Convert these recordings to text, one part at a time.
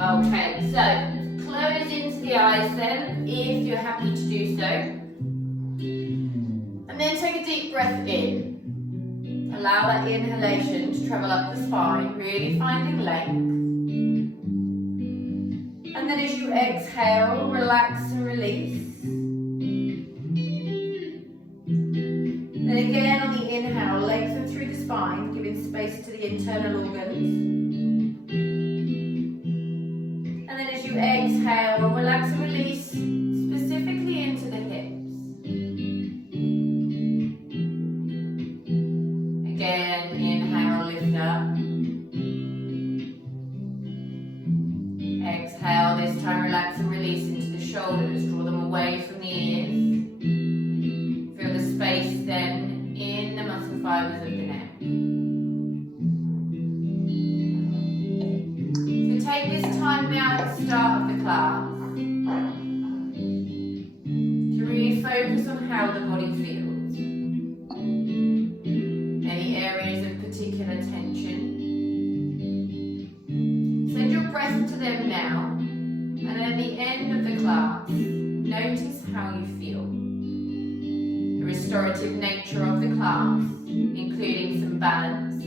Okay, so close into the eyes then, if you're happy to do so. And then take a deep breath in. Allow that inhalation to travel up the spine, really finding length. And then as you exhale, relax and release. Then again on the inhale, lengthen through the spine, giving space to the internal organs. And then as you exhale, relax and release, specifically into the hips. Again, inhale, lift up. Exhale, this time relax and release into the shoulders, draw them away from the ears. Feel the space then in the muscle fibers of the neck. So take this time now at the start of the class to really focus on how the body feels. Any areas of particular tension. Send your breath to them now, and then at the end of the class, notice how you feel. The restorative nature of the class, including some balance,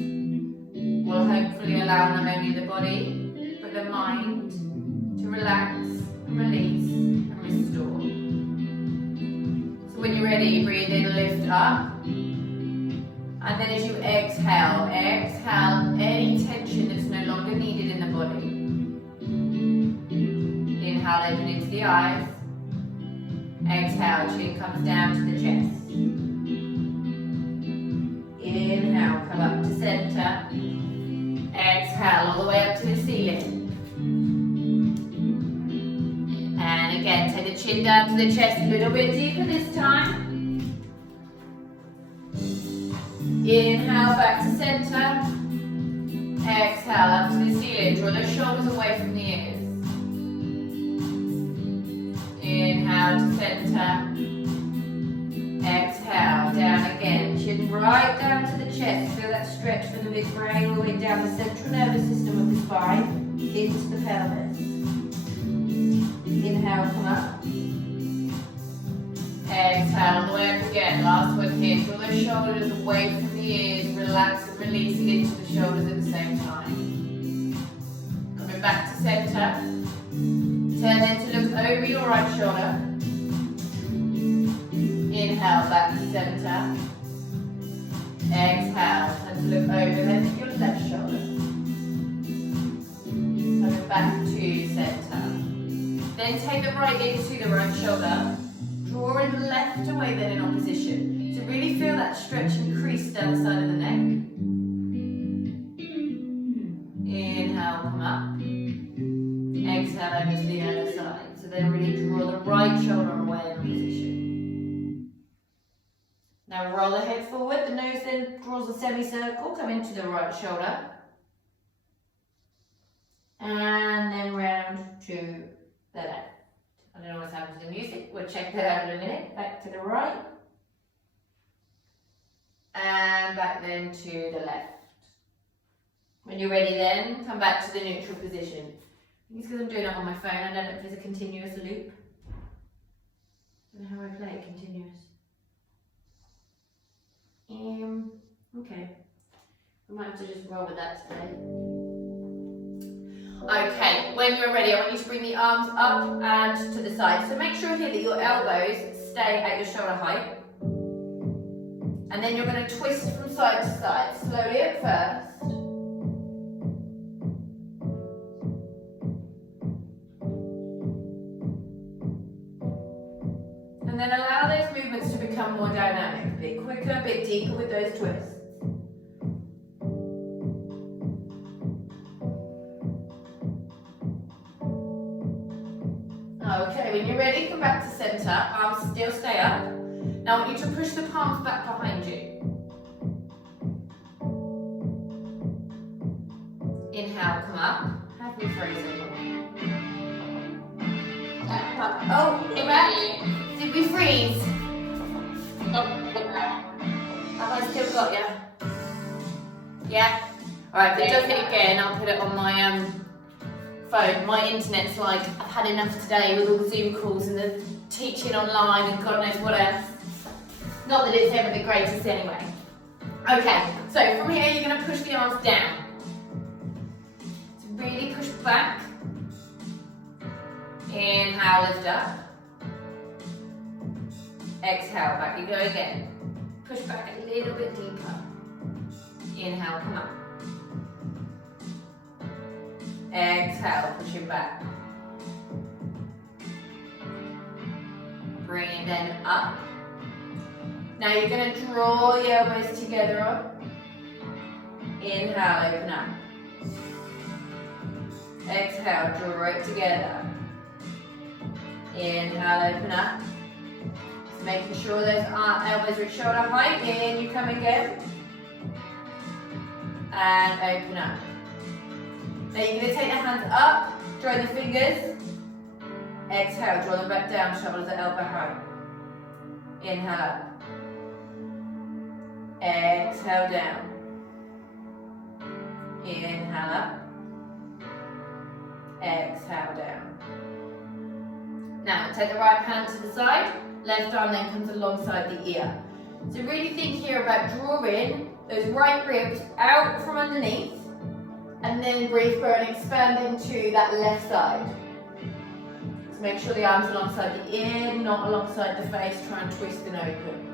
will hopefully allow not only the body, but the mind to relax and release and restore. So when you're ready, breathe in, lift up. And then as you exhale, exhale any tension that's no longer needed in the body. Inhale, open into the eyes. Exhale, chin comes down to the chest. Inhale, come up to center. Exhale, all the way up to the ceiling. And again, take the chin down to the chest a little bit deeper this time. Inhale, back to center. Exhale, up to the ceiling. Draw those shoulders away from the ears. Inhale to center. Exhale, down again. Chin right down to the chest. Feel that stretch from the big brain all the way down the central nervous system of the spine into the pelvis. Inhale, come up. Exhale, all the way up again. Last one here. Draw those shoulders away from the ears. Relax and releasing into the shoulders at the same time. Coming back to center. Turn then to look over your right shoulder. Inhale, back to center. Exhale, turn to look over then to your left shoulder. Coming back to center. Then take the right into the right shoulder. Drawing the left away then in opposition. So really feel that stretch and crease down the side of the neck. Inhale, come up. Exhale over to the other side. So then really draw the right shoulder away in opposition. Now roll the head forward. The nose then draws a semicircle. Come into the right shoulder. And then round to the left. I don't know what's happened to the music. We'll check that out in a minute. Back to the right. And back then to the left. When you're ready then, come back to the neutral position. I think it's because I'm doing it on my phone. I don't know if there's a continuous loop. I don't know how I play it continuous. Okay. I might have to just roll with that today. Okay, when you're ready, I want you to bring the arms up and to the side. So make sure here that your elbows stay at your shoulder height. And then you're going to twist from side to side, slowly at first. And then allow those movements to become more dynamic, a bit quicker, a bit deeper with those twists. Okay, when you're ready, come back to center. Arms still stay up. Now I want you to push the palms back behind you. Inhale, come up. Happy frozen. Oh, we're back. Did we freeze? Have I still got you? Yeah? Alright, if it does it again, I'll put it on my phone. My internet's like, I've had enough today with all the Zoom calls and the teaching online and God knows what else. Not that it's ever the greatest anyway. Okay, so from here you're going to push the arms down. So really push back. Inhale, lift up. Exhale, back you go again. Push back a little bit deeper. Inhale, come up. Exhale, push it back. Bring it then up. Now you're going to draw the elbows together up. Inhale, open up. Exhale, draw it together. Inhale, open up. So making sure those elbows are at shoulder height. In you come again. And open up. Now you're going to take the hands up, join the fingers. Exhale, draw them back down, shoulders at elbow height. Inhale up. Exhale down. Inhale up. Exhale down. Now take the right hand to the side, left arm then comes alongside the ear. So really think here about drawing those right ribs out from underneath and then breathe through and expand into that left side. So make sure the arms alongside the ear, not alongside the face, try and twist and open.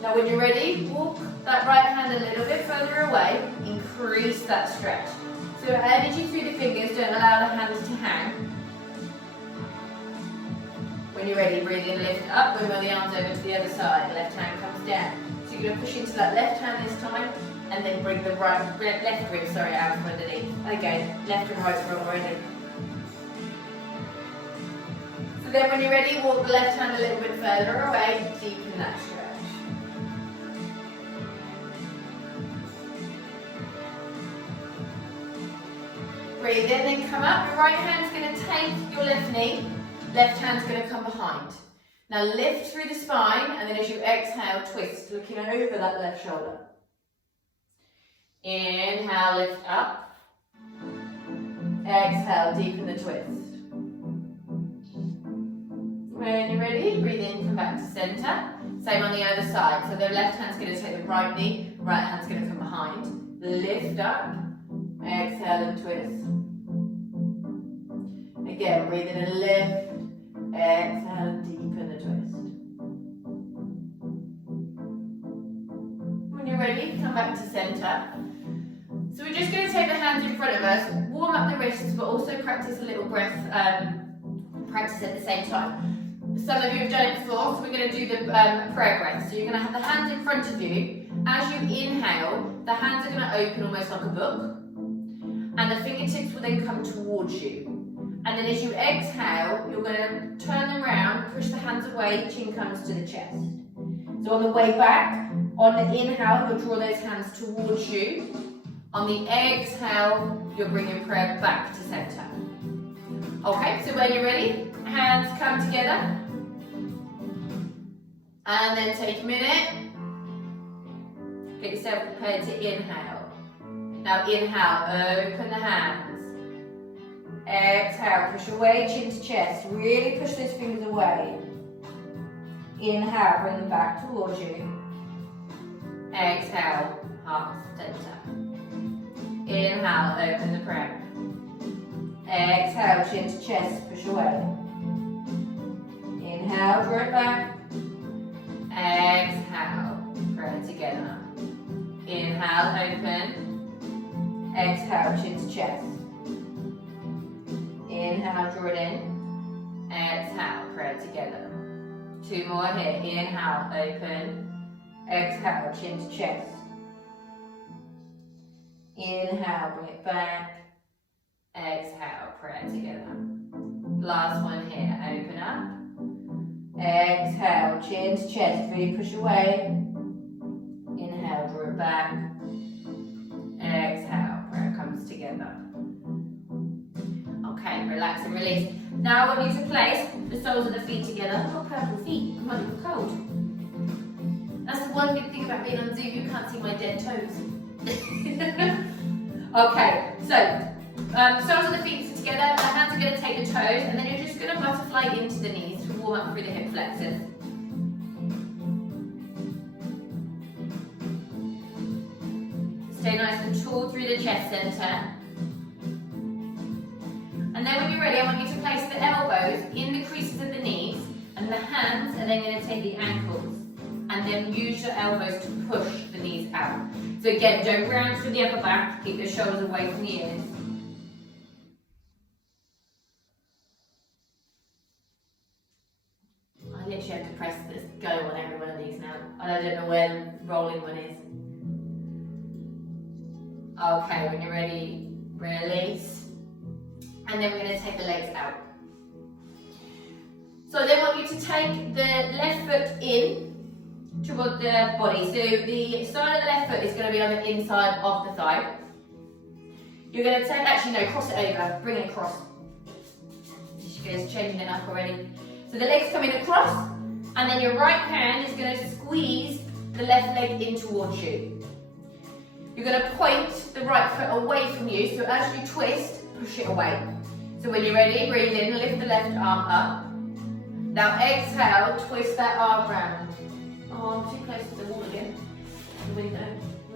Now when you're ready, walk that right hand a little bit further away, increase that stretch. So energy through the fingers, don't allow the hands to hang. When you're ready, breathe in, lift up, move the arms over to the other side, left hand comes down. So you're going to push into that left hand this time, and then bring the left rib out from underneath. Again, left and right from already. So then when you're ready, walk the left hand a little bit further away, deepen that stretch. Breathe in, then come up. Your right hand's going to take your left knee, left hand's going to come behind. Now lift through the spine, and then as you exhale, twist, looking over that left shoulder. Inhale, lift up. Exhale, deepen the twist. When you're ready, breathe in, come back to center. Same on the other side. So the left hand's going to take the right knee, right hand's going to come behind. Lift up. Exhale and twist. Again, breathe in and lift. Exhale and deepen the twist. When you're ready, come back to center. So we're just going to take the hands in front of us, warm up the wrists, but also practice a little breath practice at the same time. Some of you have done it before, so we're going to do the prayer breath. So you're going to have the hands in front of you. As you inhale, the hands are going to open almost like a book, and the fingertips will then come towards you. And then as you exhale, you're going to turn them around, push the hands away, chin comes to the chest. So on the way back, on the inhale, you'll draw those hands towards you. On the exhale, you're bringing prayer back to center. Okay, so when you're ready, hands come together. And then take a minute. Get yourself prepared to inhale. Now inhale, open the hands. Exhale, push away, chin to chest. Really push those fingers away. Inhale, bring them back towards you. Exhale, heart center. Inhale, open the prayer. Exhale, chin to chest, push away. Inhale, draw it back. Exhale, prayer together. Inhale, open. Exhale, chin to chest. Inhale, draw it in. Exhale, prayer together. Two more here. Inhale, open. Exhale, chin to chest. Inhale, bring it back. Exhale, prayer together. Last one here. Open up. Exhale, chin to chest. Really push away. Inhale, draw it back. Exhale, prayer comes together. Okay, relax and release. Now I want you to place the soles of the feet together. I've got purple feet. You might be cold. That's the one good thing about being on Zoom. You can't see my dead toes. Okay, so Soles of the feet are together, the hands are going to take the toes, and then you're just going to butterfly into the knees to warm up through the hip flexors. Stay nice and tall through the chest centre. And then when you're ready, I want you to place the elbows in the creases of the knees, and the hands are then going to take the ankles. And then use your elbows to push the knees out. So again, don't round through the upper back, keep the shoulders away from the ears. I literally have to press this go on every one of these now. I don't know where the rolling one is. Okay, when you're ready, release. And then we're going to take the legs out. So I then want you to take the left foot in toward the body. So the side of the left foot is going to be on the inside of the thigh. You're going to take, actually no, cross it over, bring it across. She goes changing it up already. So the leg's coming across, and then your right hand is going to squeeze the left leg in towards you. You're going to point the right foot away from you, so as you twist, push it away. So when you're ready, breathe in, lift the left arm up. Now exhale, twist that arm round. Oh, I'm too close to the wall again. The window,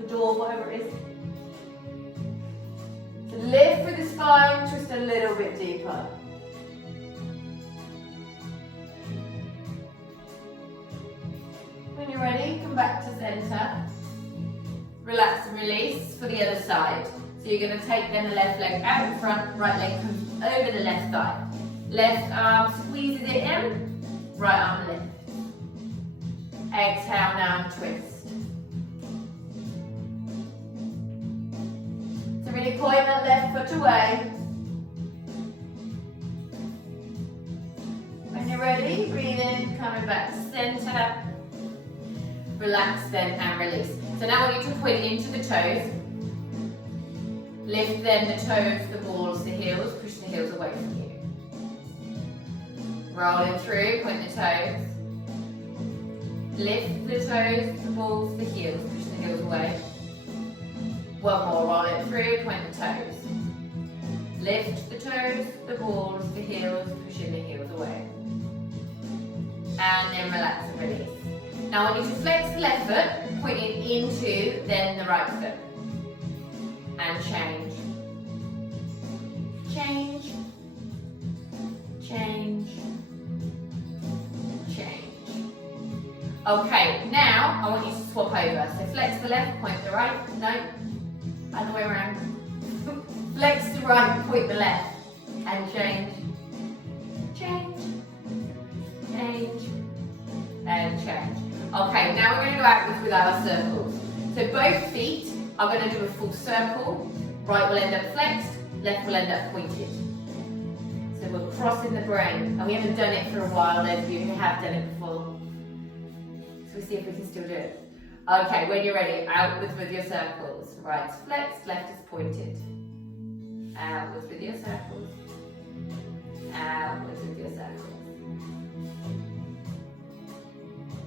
the door, whatever it is. So lift with the spine, twist a little bit deeper. When you're ready, come back to center. Relax and release for the other side. So you're going to take then the left leg out in front, right leg comes over the left thigh. Left arm squeezes it in, right arm lifts. Exhale now and twist. So really point that left foot away. When you're ready, breathe in, coming back to center. Relax then and release. So now I want you to point into the toes. Lift then the toes, the balls, the heels, push the heels away from you. Rolling through, point the toes. Lift the toes, the balls, the heels, push the heels away. One more, roll it through, point the toes. Lift the toes, the balls, the heels, pushing the heels away. And then relax and release. Now I want you to flex the left foot, pointing into then the right foot. And change. Change. Change. Change. Okay, now I want you to swap over. So flex the left, point the right. No, other way around. Flex the right, point the left. And change. Change. Change. And change. Okay, now we're going to go outwards with our circles. So both feet are going to do a full circle. Right will end up flexed, left will end up pointed. So we're crossing the brain. And we haven't done it for a while, those of you who have done it before. So we'll see if we can still do it. Okay, when you're ready, outwards with your circles. Right's flexed, left is pointed. Outwards with your circles. Outwards with your circles.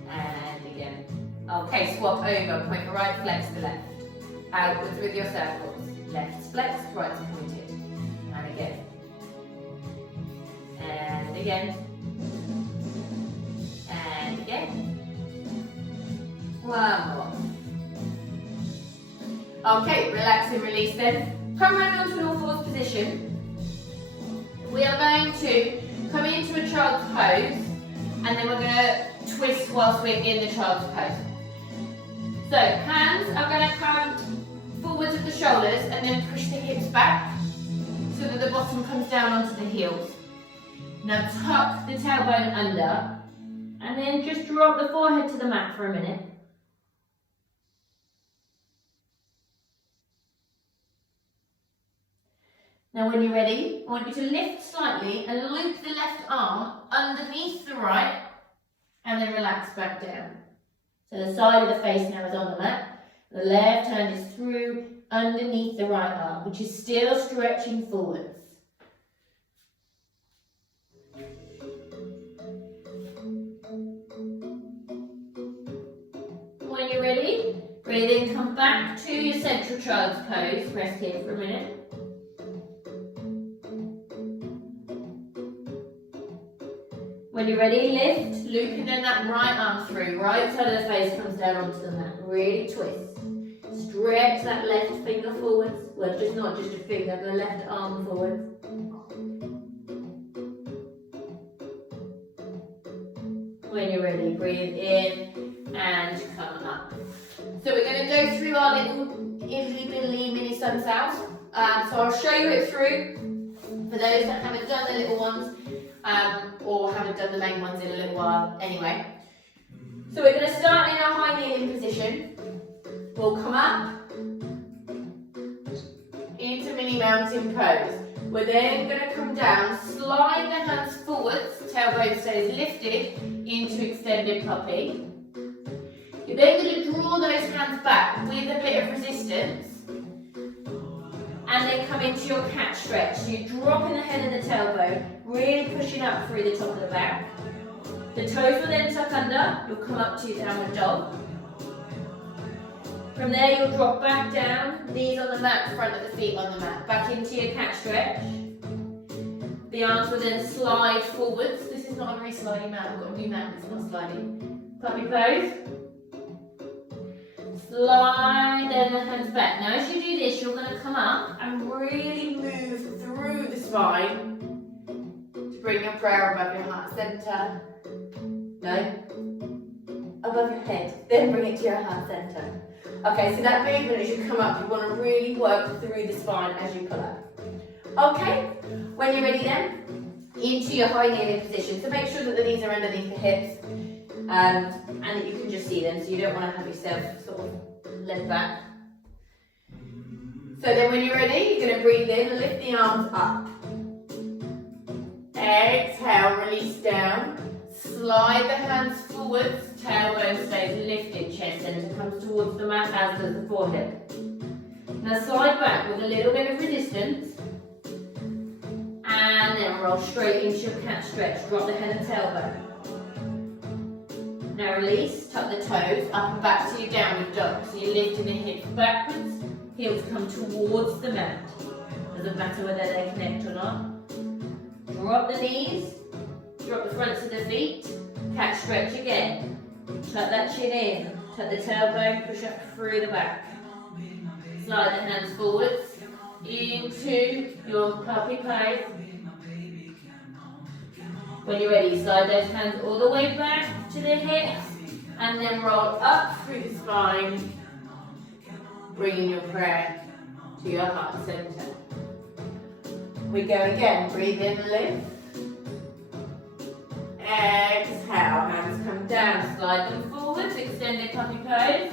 And again. Okay, swap over, point the right, flex the left. Outwards with your circles. Left's flexed, right's pointed. And again. And again. And again. One more. Okay, relax and release then. Come round onto an all fours position. We are going to come into a child's pose, and then we're going to twist whilst we're in the child's pose. So hands are going to come forwards of the shoulders and then push the hips back so that the bottom comes down onto the heels. Now tuck the tailbone under and then just drop the forehead to the mat for a minute. Now when you're ready, I want you to lift slightly and loop the left arm underneath the right and then relax back down. So the side of the face now is on the mat. The left hand is through underneath the right arm, which is still stretching forwards. When you're ready, breathe in, come back to your central child's pose. Rest here for a minute. When you're ready, lift, looping then that right arm through. Right side of the face comes down onto the mat. Really twist. Stretch that left finger forwards. Well, not just your finger, the left arm forwards. When you're ready, breathe in and come up. So we're going to go through our little illy-billy mini sun cells. So I'll show you it through for those that haven't done the little ones or haven't done the main ones in a little while anyway. So we're going to start in our high kneeling position. We'll come up into mini mountain pose. We're then going to come down, slide the hands forwards, tailbone stays lifted into extended puppy. You're then going to draw those hands back with a bit of resistance and then come into your cat stretch. So you're dropping the head and the tailbone, really pushing up through the top of the back. The toes will then tuck under, you'll come up to downward dog. From there you'll drop back down, knees on the mat, front of the feet on the mat, back into your cat stretch. The arms will then slide forwards. This is not a very sliding mat, I've got a new mat, it's not sliding. Puppy pose. Slide then the hands back. Now as you do this, you're going to come up and really move through the spine to bring your prayer above your heart center. No, above your head, then bring it to your heart center. Okay, so that movement as you come up, you want to really work through the spine as you pull up. Okay, when you're ready then, into your high kneeling position. So make sure that the knees are underneath the hips and that you can just see them, so you don't want to have yourself sort of led back. So then when you're ready, you're going to breathe in, lift the arms up. Exhale, release down. Slide the hands forwards, tailbone stays lifted, chest center comes towards the mat, as does the forehead. Now slide back with a little bit of resistance and then roll straight into your cat stretch. Drop the head and tailbone. Now release, tuck the toes up and back to your downward dog. So you're lifting the hips backwards, heels come towards the mat. Doesn't matter whether they connect or not. Drop the knees, drop the fronts of the feet, cat stretch again. Tuck that chin in, tuck the tailbone, push up through the back. Slide the hands forwards into your puppy pose. When you're ready, slide those hands all the way back to the hips and then roll up through the spine, bringing your prayer to your heart center. We go again, breathe in, lift. Exhale, hands come down, slide them forwards, extended puppy pose.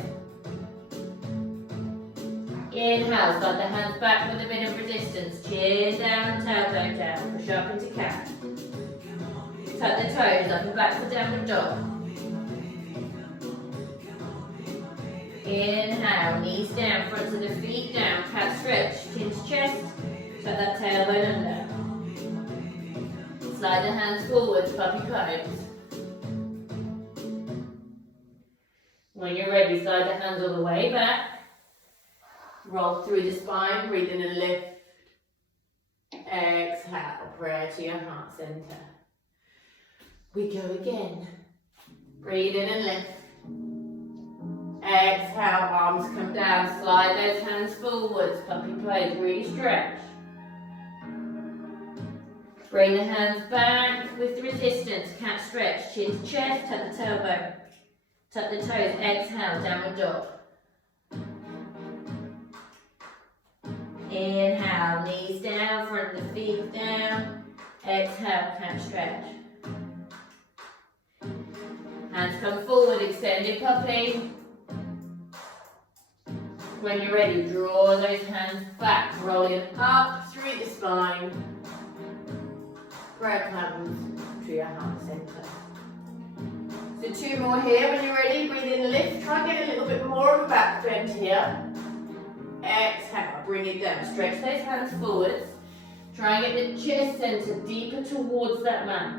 Inhale, slide the hands back with a bit of resistance, chin down, tailbone down, push up into cat. Tuck the toes up and back to downward dog. Inhale, knees down, fronts of the feet down, cat stretch, chin to chest, tuck that tailbone under. Slide the hands forwards, puppy pose. When you're ready, slide the hands all the way back. Roll through the spine, breathe in and lift. Exhale, prayer to your heart center. We go again. Breathe in and lift. Exhale, arms come down, slide those hands forwards, puppy pose, really stretch. Bring the hands back with resistance, cat stretch, chin to chest, tuck the tailbone. Tuck the toes, exhale, downward dog. Inhale, knees down, front of the feet down. Exhale, cat stretch. Hands come forward, extended puppy. When you're ready, draw those hands back, rolling up through the spine. Prayer comes to your heart center. So two more here. When you're ready, breathe in, lift. Try and get a little bit more of a back bend here. Exhale, bring it down. Stretch those hands forwards. Try and get the chest center deeper towards that mat.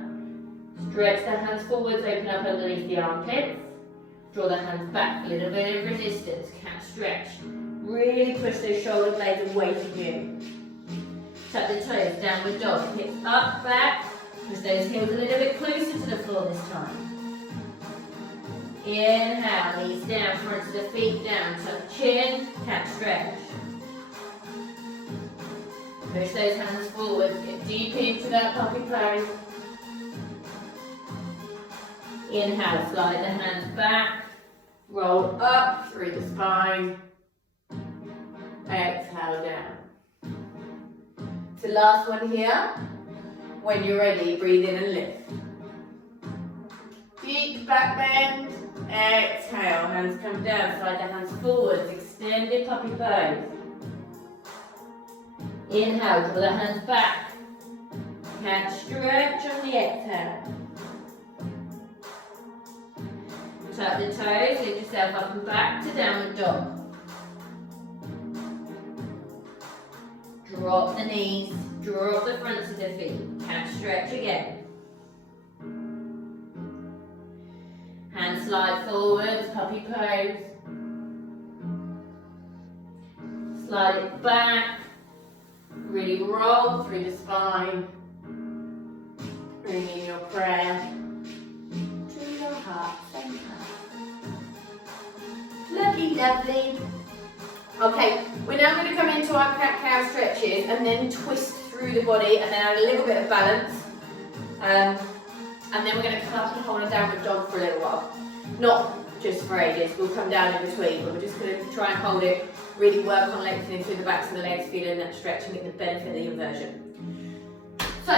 Stretch the hands forwards, open up underneath the armpits. Draw the hands back, a little bit of resistance, cat stretch. Really push those shoulder blades away from you. Tuck the toes, downward dog, hips up, back, Push those heels a little bit closer to the floor this time. Inhale, knees down, front of the feet down, tuck chin, cat stretch. Push those hands forward, get deep into that puppy pose. Inhale, slide the hands back, roll up through the spine. Exhale down. So last one here. When you're ready, breathe in and lift. Deep back bend. Exhale, hands come down, slide the hands forwards, extended puppy pose. Inhale, draw the hands back. Cat stretch on the exhale. Tuck the toes, lift yourself up and back to downward dog. Drop the knees, draw up the fronts of the feet. Cat stretch again. Hands slide forwards, puppy pose. Slide it back. Really roll through the spine. Bringing your prayer to your heart center. Lovely, lovely. Okay, we're now going to come into our cat-cow stretches and then twist through the body and then add a little bit of balance. And then we're going to come up and hold a downward dog for a little while. Not just for ages, we'll come down in between, but we're just going to try and hold it, really work on lengthening through the backs of the legs, feeling that stretch and get the benefit of the inversion. So,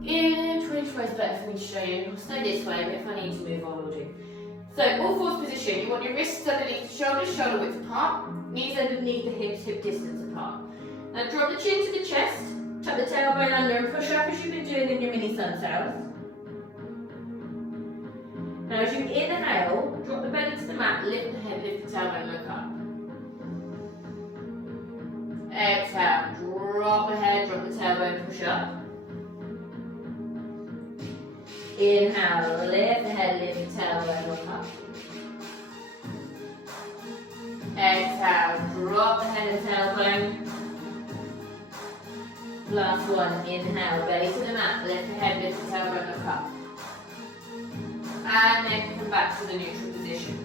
which way is better for me to show you? I'll stay this way, but if I need to move on, we'll do. So, all fours position, you want your wrists underneath the shoulders, shoulder width apart, knees underneath the hips, hip distance apart. Now drop the chin to the chest, tuck the tailbone under and push up as you've been doing in your mini sunsails. Now as you inhale, drop the belly to the mat, lift the head, lift the tailbone, look up. Exhale, drop the head, drop the tailbone, push up. Inhale, lift the head, lift the tailbone, look up. Exhale, drop the head and tailbone. Last one, inhale, belly to the mat, lift the head, lift the tailbone, look up. And then come back to the neutral position.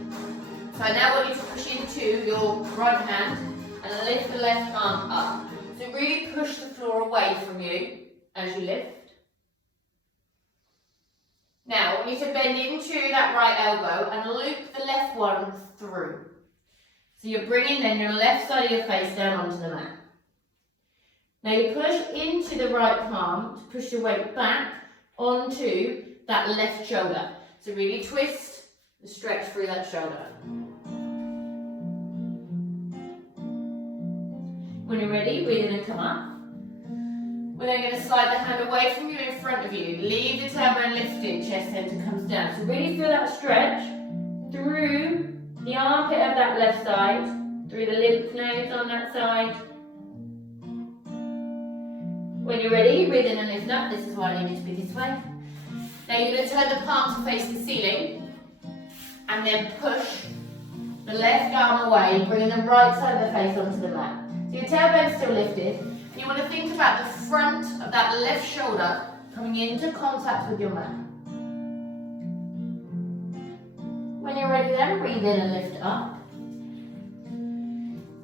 So I now want you to push into your right hand and lift the left arm up. So really push the floor away from you as you lift. Now I want you to bend into that right elbow and loop the left one through. So you're bringing then your left side of your face down onto the mat. Now you push into the right palm to push your weight back onto that left shoulder. So really twist and stretch through that shoulder. When you're ready, breathe in and come up. We're then going to slide the hand away from you in front of you. Leave the tailbone lifted, chest center comes down. So really feel that stretch through the armpit of that left side, through the lymph nodes on that side. When you're ready, breathe in and lift up. This is why I need you to be this way. Now you're going to turn the palm to face the ceiling and then push the left arm away, bringing the right side of the face onto the mat. So your tailbone's still lifted. And you want to think about the front of that left shoulder coming into contact with your mat. When you're ready then, breathe in and lift up.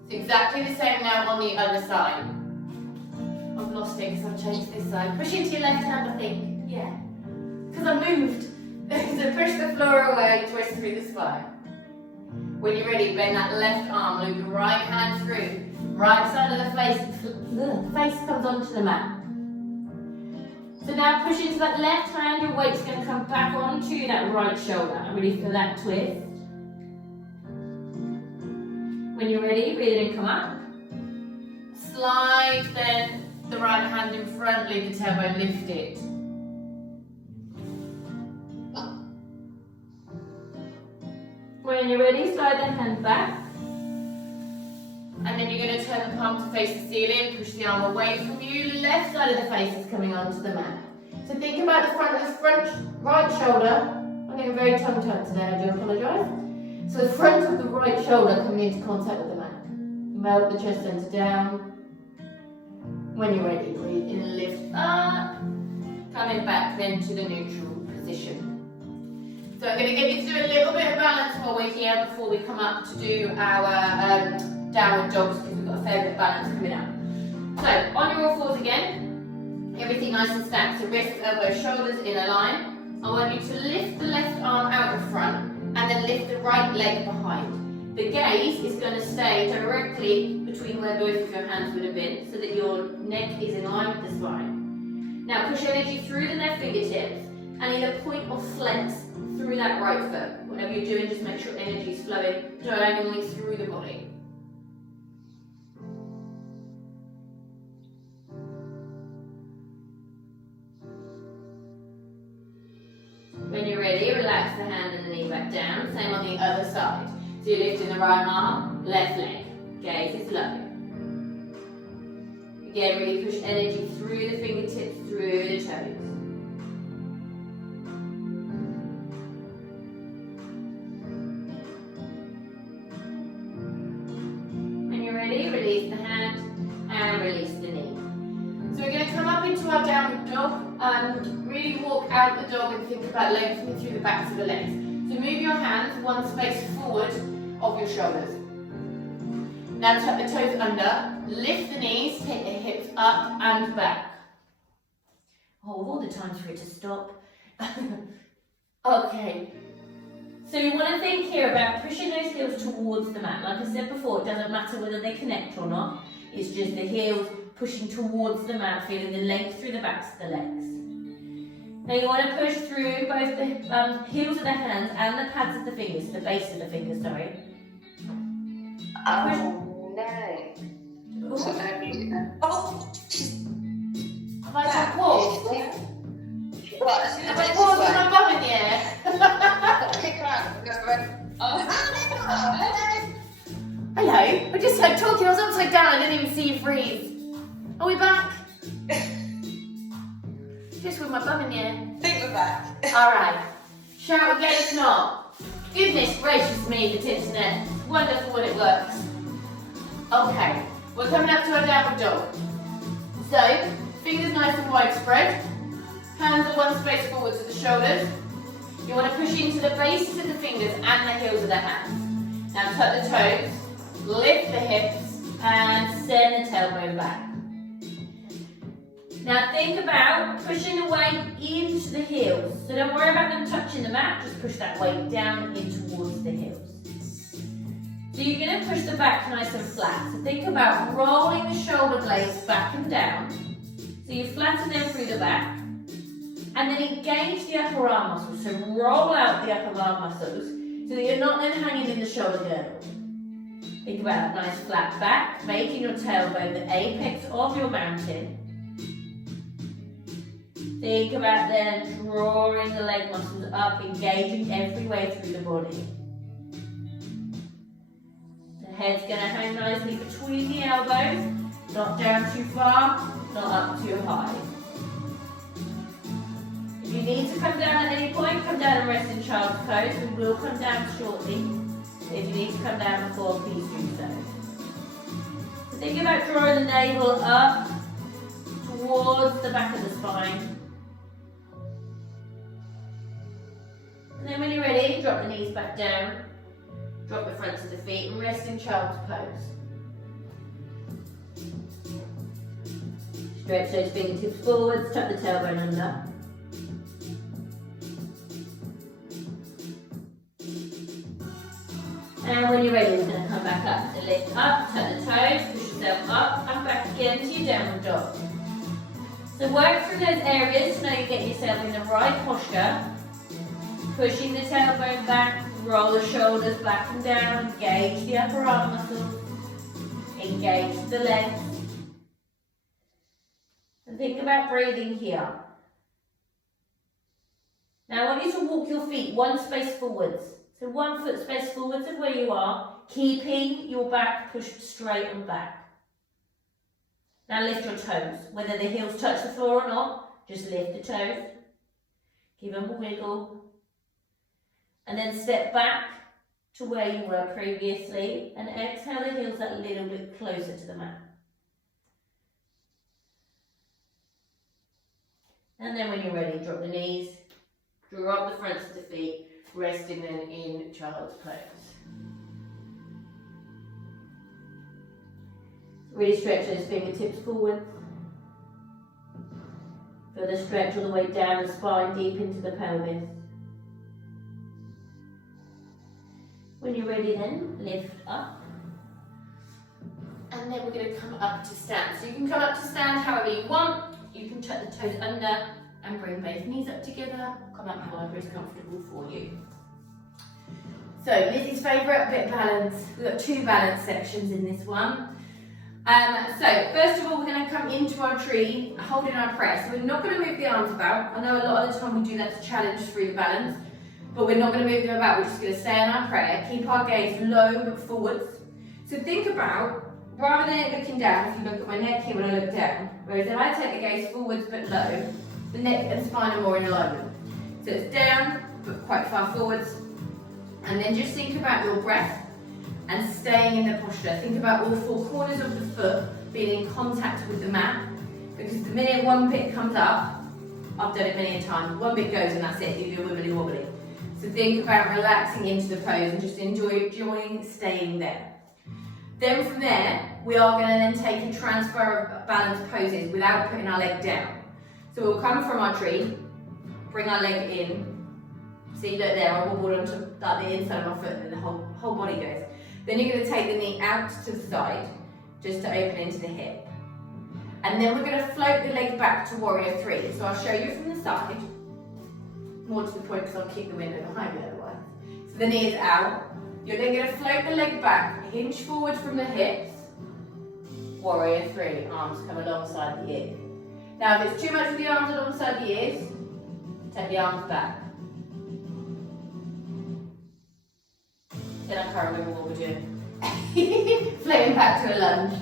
It's exactly the same now on the other side. I've lost it because I've changed this side. Push into your left hand, I think. Yeah. Because I moved. So push the floor away, twist through the spine. When you're ready, bend that left arm, loop the right hand through. Right side of the face comes onto the mat. So now push into that left hand, your weight's going to come back onto that right shoulder. And really feel that twist. When you're ready, breathe in and come up. Slide then the right hand in front, leave the tailbone lifted. When you're ready, slide the hand back. And then you're going to turn the palm to face the ceiling, push the arm away from you, left side of the face is coming onto the mat. So think about the front of the right shoulder. I'm getting very tongue-tied today, I do apologise. So the front of the right shoulder coming into contact with the mat. Melt the chest center down. When you're ready, breathe in and lift up. Coming back then to the neutral position. So I'm going to get you to do a little bit of balance while we're here before we come up to do our downward dogs, because we've got a fair bit of balance coming up. So on your all fours again, everything nice and stacked. So wrists, elbows, shoulders in a line. I want you to lift the left arm out in front and then lift the right leg behind. The gaze is going to stay directly between where both of your hands would have been, so that your neck is in line with the spine. Now push energy through the left fingertips and either point or flex through that right foot. Whatever you're doing, just make sure energy is flowing diagonally through the body. When you're ready, relax the hand and the knee back down. Same on the other side. So you're lifting the right arm, left leg. Gaze is low. Again, really push energy through the fingertips, through the toes. When you're ready, release the hand and release the knee. So we're going to come up into our downward dog and really walk out the dog and think about lengthening through the backs of the legs. So move your hands one space forward of your shoulders. Now tuck the toes under, lift the knees, take the hips up and back. Oh, of all the times for it to stop. Okay. So you want to think here about pushing those heels towards the mat. Like I said before, it doesn't matter whether they connect or not. It's just the heels pushing towards the mat, feeling the length through the backs of the legs. Now you want to push through both the heels of the hands and the pads of the fingers, the base of the fingers, sorry. Oh, no. Also, no music now. Oh! Have I got pause? What? Have I paused with my bum in the air? Kick her out. Oh. Hello, I just started talking, I was upside down, I didn't even see you freeze. Are we back? Just with my bum in the air. I think we're back. Alright, shall we get a knot? Goodness gracious me, this internet. Wonderful when it works. Okay, we're coming up to our downward dog. So, fingers nice and widespread. Hands are one space forward to the shoulders. You want to push into the bases of the fingers and the heels of the hands. Now tuck the toes, lift the hips, and send the tailbone back. Now think about pushing the weight into the heels. So don't worry about them touching the mat, just push that weight down in towards the heels. So you're going to push the back nice and flat. So think about rolling the shoulder blades back and down. So you flatten them through the back. And then engage the upper arm muscles. So roll out the upper arm muscles so that you're not then hanging in the shoulder girdle. Think about that nice flat back, making your tailbone the apex of your mountain. Think about then drawing the leg muscles up, engaging every way through the body. The head's going to hang nicely between the elbows, not down too far, not up too high. If you need to come down at any point, come down and rest in child's pose. We will come down shortly. If you need to come down before, please do so. So think about drawing the navel up towards the back of the spine. And then when you're ready, drop the knees back down, drop the fronts of the feet and rest in child's pose. Stretch those fingertips forwards, tuck the tailbone under. And when you're ready, we're going to come back up. So lift up, tuck the toes, push yourself up and back again to your downward dog. So work through those areas so now you get yourself in the right posture. Pushing the tailbone back, roll the shoulders back and down, engage the upper arm muscles, engage the legs. And think about breathing here. Now I want you to walk your feet one space forwards. So 1 foot space forwards of where you are, keeping your back pushed straight and back. Now lift your toes. Whether the heels touch the floor or not, just lift the toes. Give them a wiggle. And then step back to where you were previously and exhale the heels that little bit closer to the mat. And then when you're ready, drop the knees, draw up the fronts of the feet, resting then in child's pose. Really stretch those fingertips forward. Feel the stretch all the way down the spine, deep into the pelvis. When you're ready then, lift up. And then we're going to come up to stand. So you can come up to stand however you want. You can tuck the toes under and bring both knees up together. Come up however is comfortable for you. So Lizzie's favourite, bit of balance. We've got 2 balance sections in this one. So first of all, we're going to come into our tree, holding our prayer. So we're not going to move the arms about. I know a lot of the time we do that to challenge through the balance, but we're not going to move them about. We're just going to stay in our prayer. Keep our gaze low but forwards. So think about, rather than it looking down, if you look at my neck here when I look down, whereas if I take the gaze forwards but low, the neck and spine are more in alignment. So it's down but quite far forwards. And then just think about your breath and staying in the posture. Think about all 4 corners of the foot being in contact with the mat, because the minute one bit comes up, I've done it many a time, one bit goes and that's it, you do wibbly wobbly. So think about relaxing into the pose and just enjoying staying there. Then from there, we are going to then take a transfer of balance poses without putting our leg down. So we'll come from our tree, bring our leg in. See, look there, I wobbled onto like the inside of my foot and the whole body goes. Then you're going to take the knee out to the side, just to open into the hip. And then we're going to float the leg back to warrior 3. So I'll show you from the side, more to the point because I'll keep the window behind me otherwise. So the knee is out. You're then going to float the leg back, hinge forward from the hips, warrior 3, arms come alongside the ear. Now if it's too much with the arms alongside the ears, take the arms back. Then I can't remember what we're doing. Floating back to a lunge.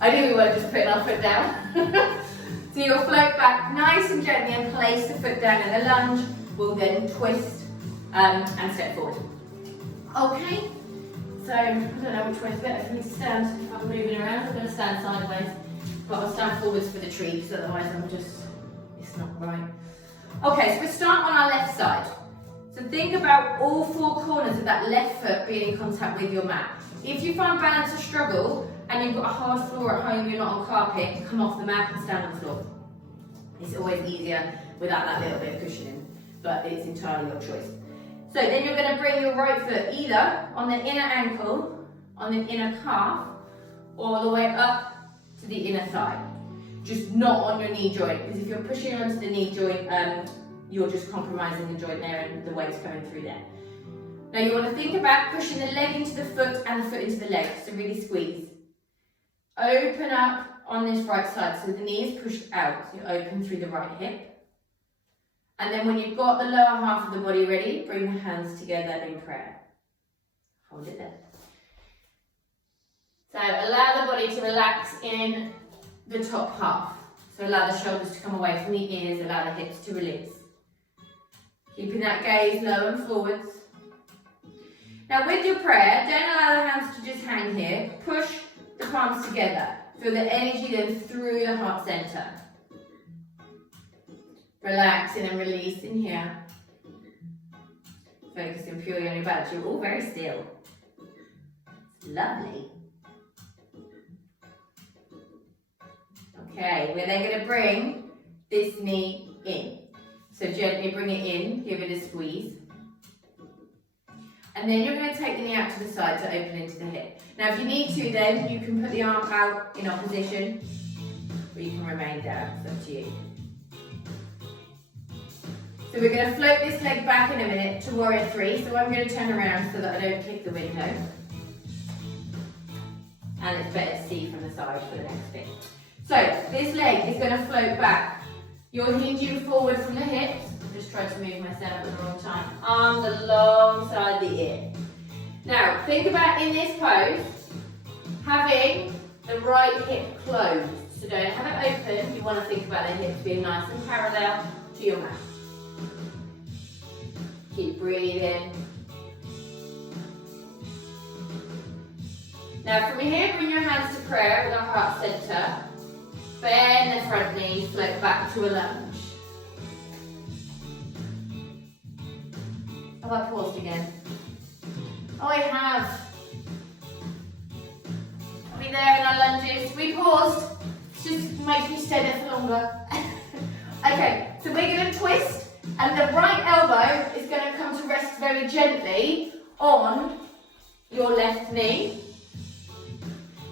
I knew we weren't just putting our foot down. So you'll float back nice and gently and place the foot down in a lunge. We'll then twist and step forward. Okay, so I don't know which way is better for me to stand. If I'm moving around, I'm going to stand sideways. But I'll stand forwards for the tree, because otherwise it's not right. Okay, so we'll start on our left side. So think about all 4 corners of that left foot being in contact with your mat. If you find balance a struggle and you've got a hard floor at home, you're not on carpet, come off the mat and stand on the floor. It's always easier without that little bit of cushioning, but it's entirely your choice. So then you're going to bring your right foot either on the inner ankle, on the inner calf, or all the way up to the inner thigh. Just not on your knee joint, because if you're pushing onto the knee joint, you're just compromising the joint there and the weight's going through there. Now you want to think about pushing the leg into the foot and the foot into the leg, so really squeeze. Open up on this right side, so the knee is pushed out, so you open through the right hip. And then when you've got the lower half of the body ready, bring the hands together in prayer. Hold it there. So allow the body to relax in the top half. So allow the shoulders to come away from the ears, allow the hips to release. Keeping that gaze low and forwards. Now with your prayer, don't allow the hands to just hang here. Push the palms together. Feel the energy then through the heart center. Relaxing and releasing here. Focusing purely on your balance. You're all very still. Lovely. Okay, we're then going to bring this knee in. So gently bring it in, give it a squeeze. And then you're going to take the knee out to the side to open into the hip. Now if you need to then, you can put the arm out in opposition, or you can remain down, it's up to you. So we're going to float this leg back in a minute to warrior 3. So I'm going to turn around so that I don't kick the window. And it's better to see from the side for the next bit. So this leg is going to float back. You're hinging forward from the hips. I'm just trying to move myself at the wrong time. Arms alongside the ear. Now think about in this pose, having the right hip closed. So don't have it open. You want to think about the hips being nice and parallel to your mat. Keep breathing. Now from here, bring your hands to prayer with our heart center. Bend the front knee, float back to a lunge. have I paused again? Oh, I have. Are we there in our lunges? We paused. Just makes me stay there for longer. Okay, so we're going to twist, and the right elbow is going to come to rest very gently on your left knee.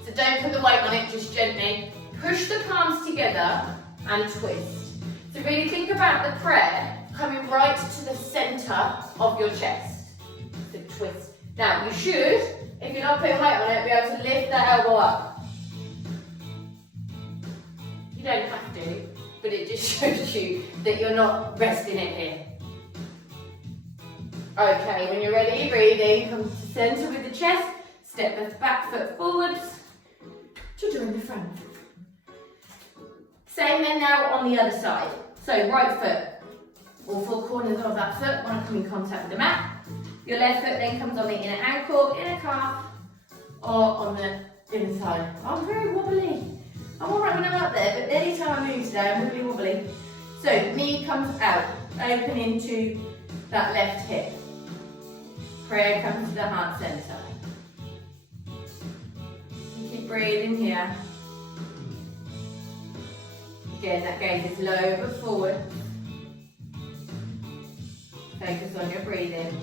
So don't put the weight on it, just gently. Push the palms together and twist. So really think about the prayer coming right to the centre of your chest. So twist. Now you should, if you're not putting weight on it, be able to lift that elbow up. You don't have to, but it just shows you that you're not resting it here. Okay, when you're ready, breathing, come to centre with the chest, step the back foot forwards to join the front. Same then now on the other side. So right foot, all four corners of that foot want to come in contact with the mat. Your left foot then comes on the inner ankle, inner calf, or on the inside. I'm very wobbly. I'm alright when I'm up there, but any time I move today, I'm really wobbly. So knee comes out, open into that left hip. Prayer comes to the heart centre. Keep breathing here. Again, that gaze is low but forward. Focus on your breathing.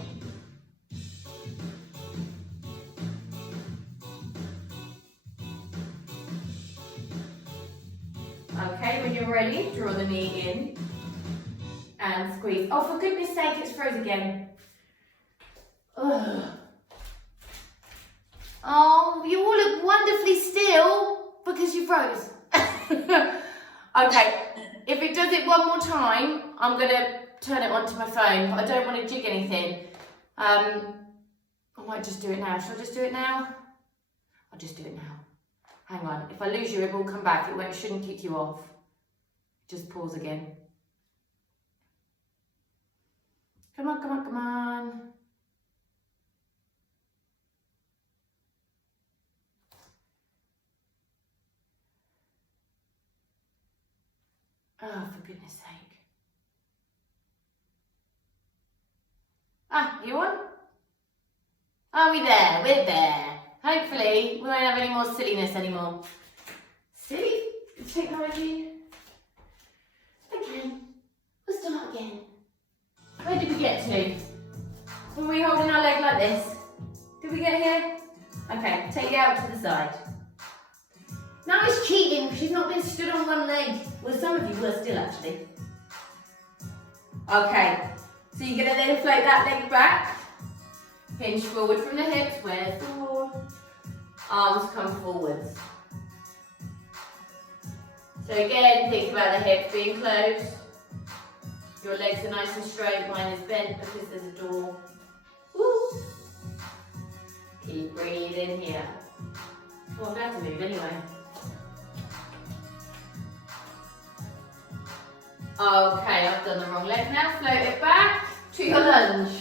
Okay, when you're ready, draw the knee in and squeeze. Oh, for goodness sake, it's froze again. Ugh. Oh, you all look wonderfully still because you froze. Okay, if it does it one more time, I'm going to turn it onto my phone, but I don't want to jig anything. I might just do it now. Shall I just do it now? I'll just do it now. Hang on, if I lose you, it will come back. It shouldn't kick you off. Just pause again. Come on, come on, come on. Oh, for goodness sake. Ah, you on? Are we there? We're there. Hopefully, we won't have any more silliness anymore. Silly technology. Okay, we'll start again. Where did we get to? Were we holding our leg like this? Did we get here? Okay, take it out to the side. Now it's cheating, she's not been stood on one leg. Well, some of you were still actually. Okay, so you're going to then float that leg back. Hinge forward from the hips, where's the wall? Arms come forwards. So again, think about the hips being closed. Your legs are nice and straight, mine is bent because there's a door. Woo. Keep breathing here. Oh, I'm glad to move anyway. Okay, I've done the wrong leg now. Float it back to your lunge.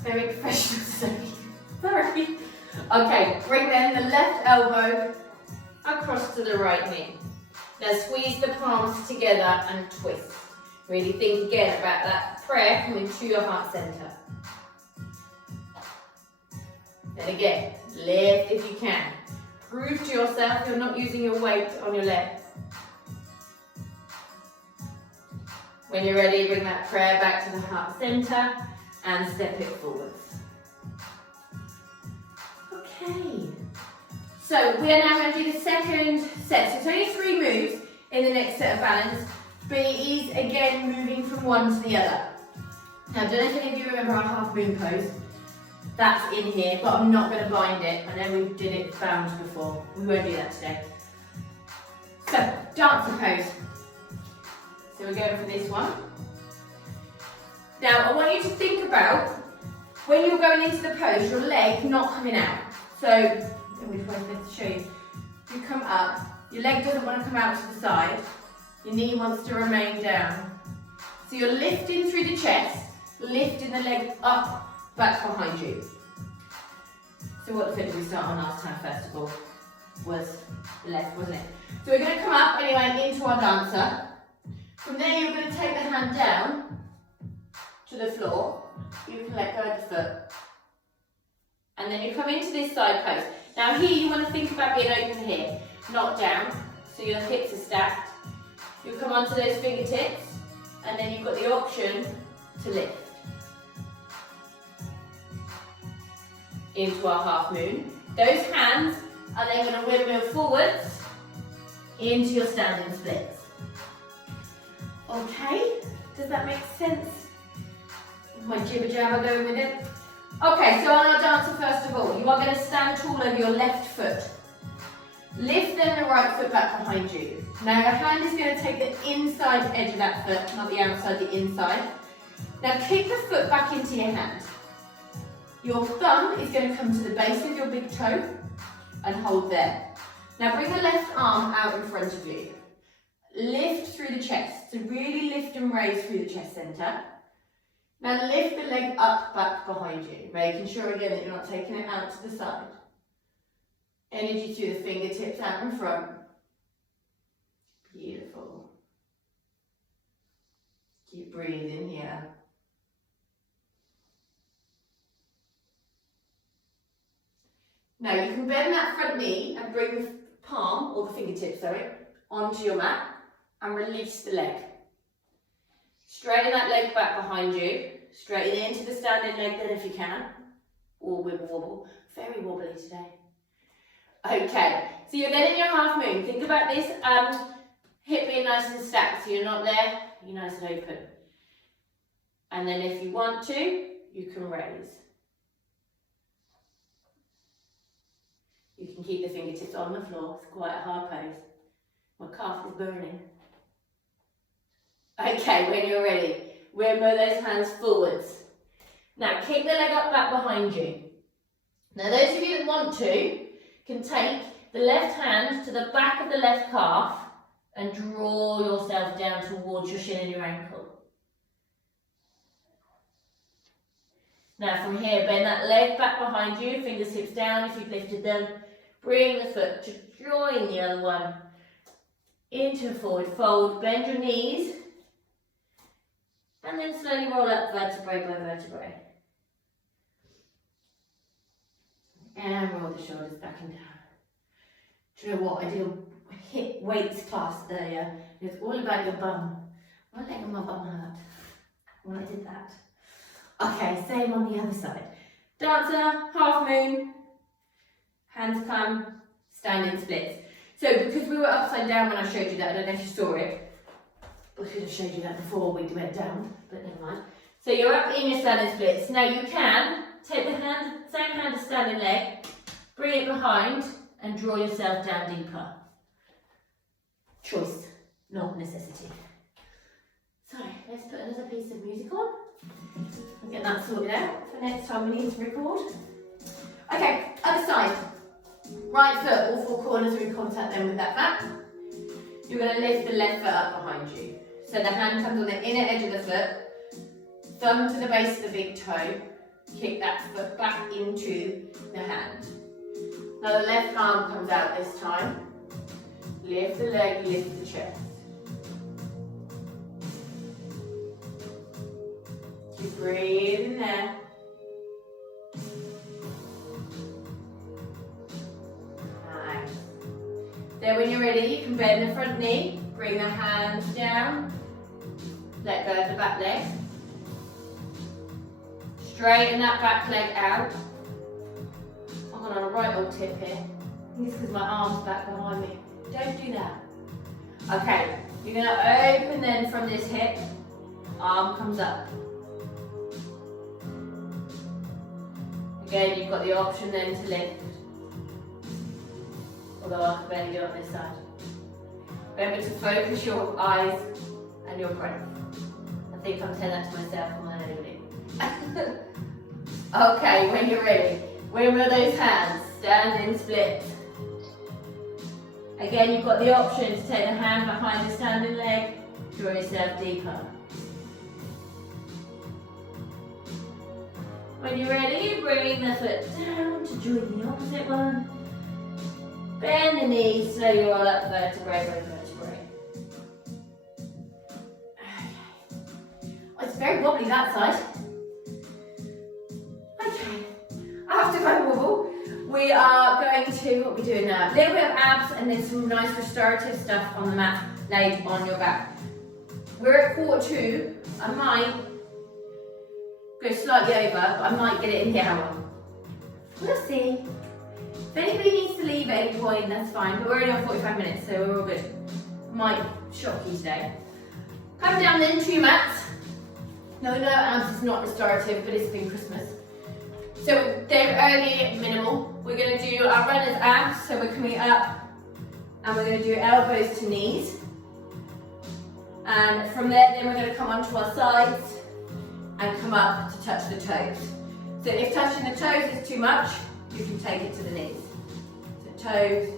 Very professional today. Sorry. Okay, bring then the left elbow across to the right knee. Now squeeze the palms together and twist. Really think again about that prayer coming to your heart centre. Then again, lift if you can. Prove to yourself you're not using your weight on your leg. When you're ready, bring that prayer back to the heart centre and step it forwards. Okay. So we are now going to do the second set. So it's only 3 moves in the next set of balance, but it is again moving from one to the other. Now I don't know if any of you remember our half moon pose. That's in here, but I'm not going to bind it. I know we did it bound before. We won't do that today. So, dancer pose. So we're going for this one. Now I want you to think about when you're going into the pose, your leg not coming out. So, which way is best to show you? You come up, your leg doesn't want to come out to the side, your knee wants to remain down. So you're lifting through the chest, lifting the leg up, back behind you. So what foot did we start on last time first of all? Was the left, wasn't it? So we're going to come up anyway into our dancer. From there you're going to take the hand down to the floor, you can let go of the foot. And then you come into this side post. Now here you want to think about being open here, not down, so your hips are stacked. You come onto those fingertips, and then you've got the option to lift. Into our half moon. Those hands are then going to windmill forwards into your standing splits. Okay, does that make sense? My jibber jabber going with it? Okay, so on our dancer, first of all, you are going to stand tall over your left foot. Lift then the right foot back behind you. Now your hand is going to take the inside edge of that foot, not the outside, the inside. Now kick the foot back into your hand. Your thumb is going to come to the base of your big toe and hold there. Now bring the left arm out in front of you. Lift through the chest, so really lift and raise through the chest centre. Now lift the leg up, back behind you, making sure again that you're not taking it out to the side. Energy through the fingertips out in front. Beautiful. Keep breathing here. Now you can bend that front knee and bring the palm, or the fingertips, sorry, onto your mat and release the leg. Straighten that leg back behind you. Straighten it into the standing leg then if you can. Or wibble wobble. Very wobbly today. Okay, so you're then in your half moon. Think about this hip being nice and stacked. So you're not there, you're nice and open. And then if you want to, you can raise. You can keep the fingertips on the floor. It's quite a hard pose. My calf is burning. Okay, when you're ready, windmill those hands forwards. Now kick the leg up back behind you. Now those of you that want to can take the left hand to the back of the left calf and draw yourself down towards your shin and your ankle. Now from here, bend that leg back behind you, fingertips down if you've lifted them. Bring the foot to join the other one. Into a forward fold, bend your knees. And then slowly roll up vertebrae by vertebrae. And roll the shoulders back and down. Do you know what? I did a hip weights class earlier. It's all about your bum. My leg and my bum hurt when I did that. Okay, same on the other side. Dancer, half moon. Hands come, standing splits. So because we were upside down when I showed you that, I don't know if you saw it. I should have showed you that before we went down, but never mind. So you're up in your standing splits. Now you can take the hand, same hand as standing leg, bring it behind and draw yourself down deeper. Choice, not necessity. So let's put another piece of music on. I'll get that sorted out for next time we need to record. Okay, other side. Right foot, all four corners are in contact then with that mat. You're going to lift the left foot up behind you. So the hand comes on the inner edge of the foot, thumb to the base of the big toe, kick that foot back into the hand. Now the left arm comes out this time. Lift the leg, lift the chest. Keep breathing there. Nice. Then when you're ready, you can bend the front knee, bring the hands down, let go of the back leg. Straighten that back leg out. I'm going on a right old tip here. I think it's because my arm's back behind me. Don't do that. Okay, you're going to open then from this hip, arm comes up. Again, you've got the option then to lift. Although I can barely do it on this side. Remember to focus your eyes and your breath. I think I'm saying that to myself more than anybody. Okay, when you're ready, windmill those hands, standing split. Again, you've got the option to take the hand behind the standing leg, draw yourself deeper. When you're ready, bring the foot down to join the opposite one. Bend the knees, slowly roll up vertebrae by vertebrae. Okay. It's very wobbly that side. Okay, after my wobble, we are going to, what we're doing now, a little bit of abs and then some nice restorative stuff on the mat laid on your back. We're at 2:15. I might go slightly over, but I might get it in the hour. We'll see. If anybody needs to leave at any point, that's fine, but we're only on 45 minutes, so we're all good. Might shock you today. Come down then to your mats. No, abs is not restorative, but it's been Christmas. So they're only minimal. We're going to do our runner's abs, so we're coming up and we're going to do elbows to knees. And from there, then we're going to come onto our sides and come up to touch the toes. So if touching the toes is too much, you can take it to the knees. So toes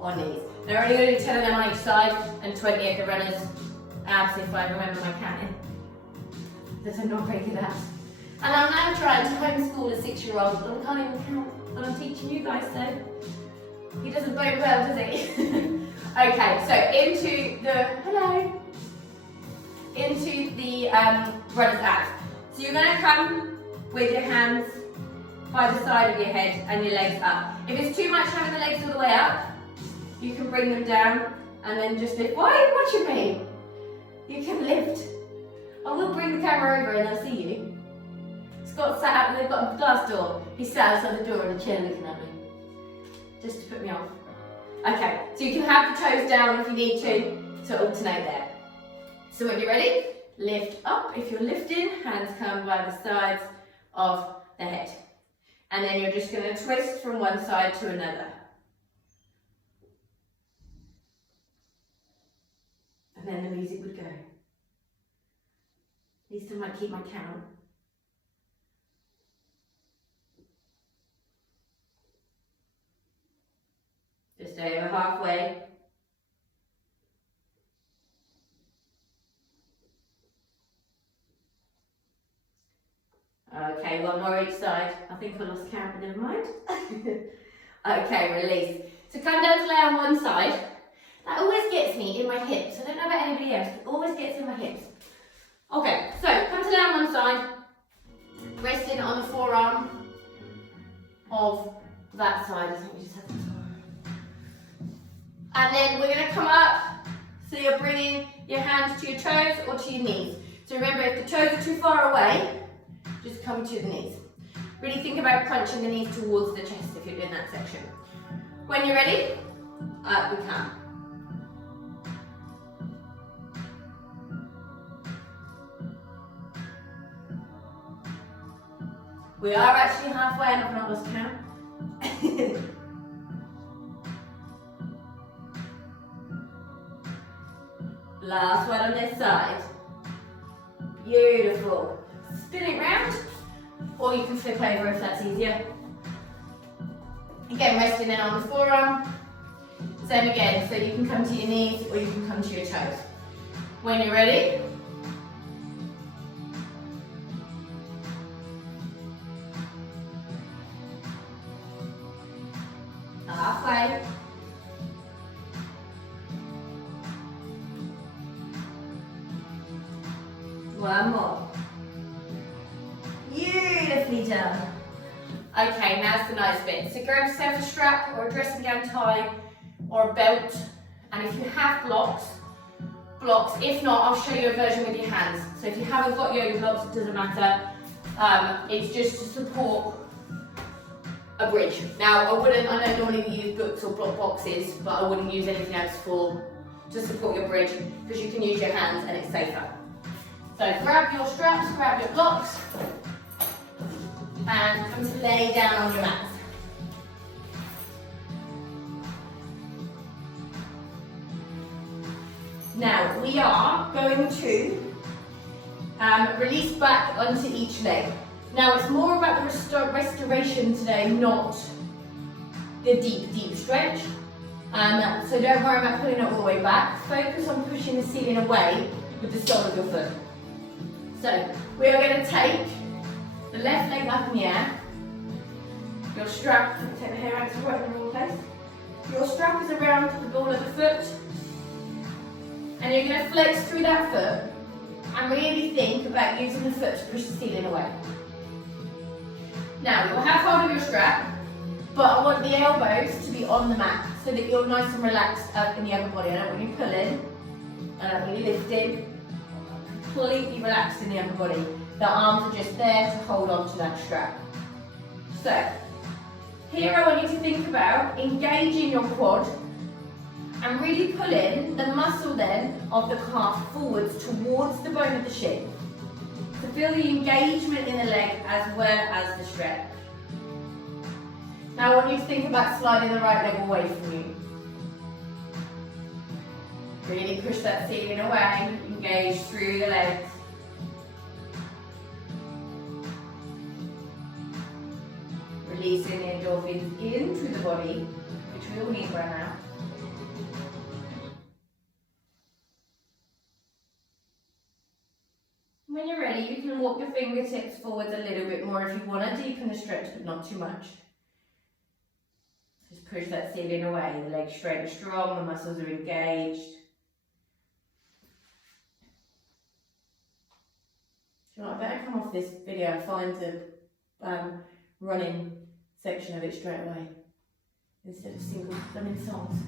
or knees. Now we're only going to do 10 of them on each side and 20 at the runner's abs if I remember my counting. Because I'm not very good at. And I'm now trying to homeschool a 6-year-old, but I can't even count what I'm teaching you guys, so he doesn't bode well, does he? Okay, so into the runner's abs. So you're going to come with your hands by the side of your head and your legs up. If it's too much having the legs all the way up, you can bring them down and then just lift. Why are you watching me? You can lift. I will bring the camera over and I'll see you. Scott sat out, they've got a glass door. He sat outside the door on a chair looking at me. Just to put me off. Okay, so you can have the toes down if you need to alternate there. So when you're ready, lift up. If you're lifting, hands come by the sides of the head. And then you're just going to twist from one side to another. And then the music would go. At least I might keep my count. Just over halfway. Okay, one more each side. I think I lost count, but never mind. Okay, release. So come down to lay on one side. That always gets me in my hips. I don't know about anybody else, but it always gets in my hips. Okay, so come to lay on one side. Resting on the forearm of that side. I think we just have this one. And then we're going to come up. So you're bringing your hands to your toes or to your knees. So remember, if the toes are too far away, just come to the knees. Really think about crunching the knees towards the chest if you're doing that section. When you're ready, up we come. We are actually halfway and I've not lost count. Last one on this side. Beautiful. Spin it round, or you can flip over if that's easier. Again, resting in on the forearm. Same again, so you can come to your knees or you can come to your toes. When you're ready, halfway. One more. Beautifully done. Okay, now's the nice bit. So grab yourself a strap or a dressing gown tie or a belt. And if you have blocks. If not, I'll show you a version with your hands. So if you haven't got yoga blocks, it doesn't matter. It's just to support a bridge. Now, I don't normally use books or block boxes, but I wouldn't use anything else to support your bridge because you can use your hands and it's safer. So grab your straps, grab your blocks, and come to lay down on your mats. Now we are going to release back onto each leg. Now it's more about the restoration today, not the deep stretch. So don't worry about pulling it all the way back. Focus on pushing the ceiling away with the sole of your foot. So we are going to take the left leg up in the air. Your strap, take the hair out to right in the wrong place. Your strap is around the ball of the foot. And you're going to flex through that foot And really think about using the foot to push the ceiling away. Now, you'll have hold of your strap, but I want the elbows to be on the mat so that you're nice and relaxed up in the upper body. I don't want you pulling, I don't want you lifting. Completely relaxed in the upper body. The arms are just there to hold on to that strap. So, here I want you to think about engaging your quad and really pulling the muscle then of the calf forwards towards the bone of the shin. To feel the engagement in the leg as well as the stretch. Now I want you to think about sliding the right leg away from you. Really push that ceiling away, engage through the legs. Releasing the endorphins in through the body, which we all need right now. When you're ready, you can walk your fingertips forwards a little bit more if you want to deepen the stretch, but not too much. Just push that ceiling away, the legs straight and strong, the muscles are engaged. Do you know what, I better come off this video and find the running section of it straight away, instead of single running songs.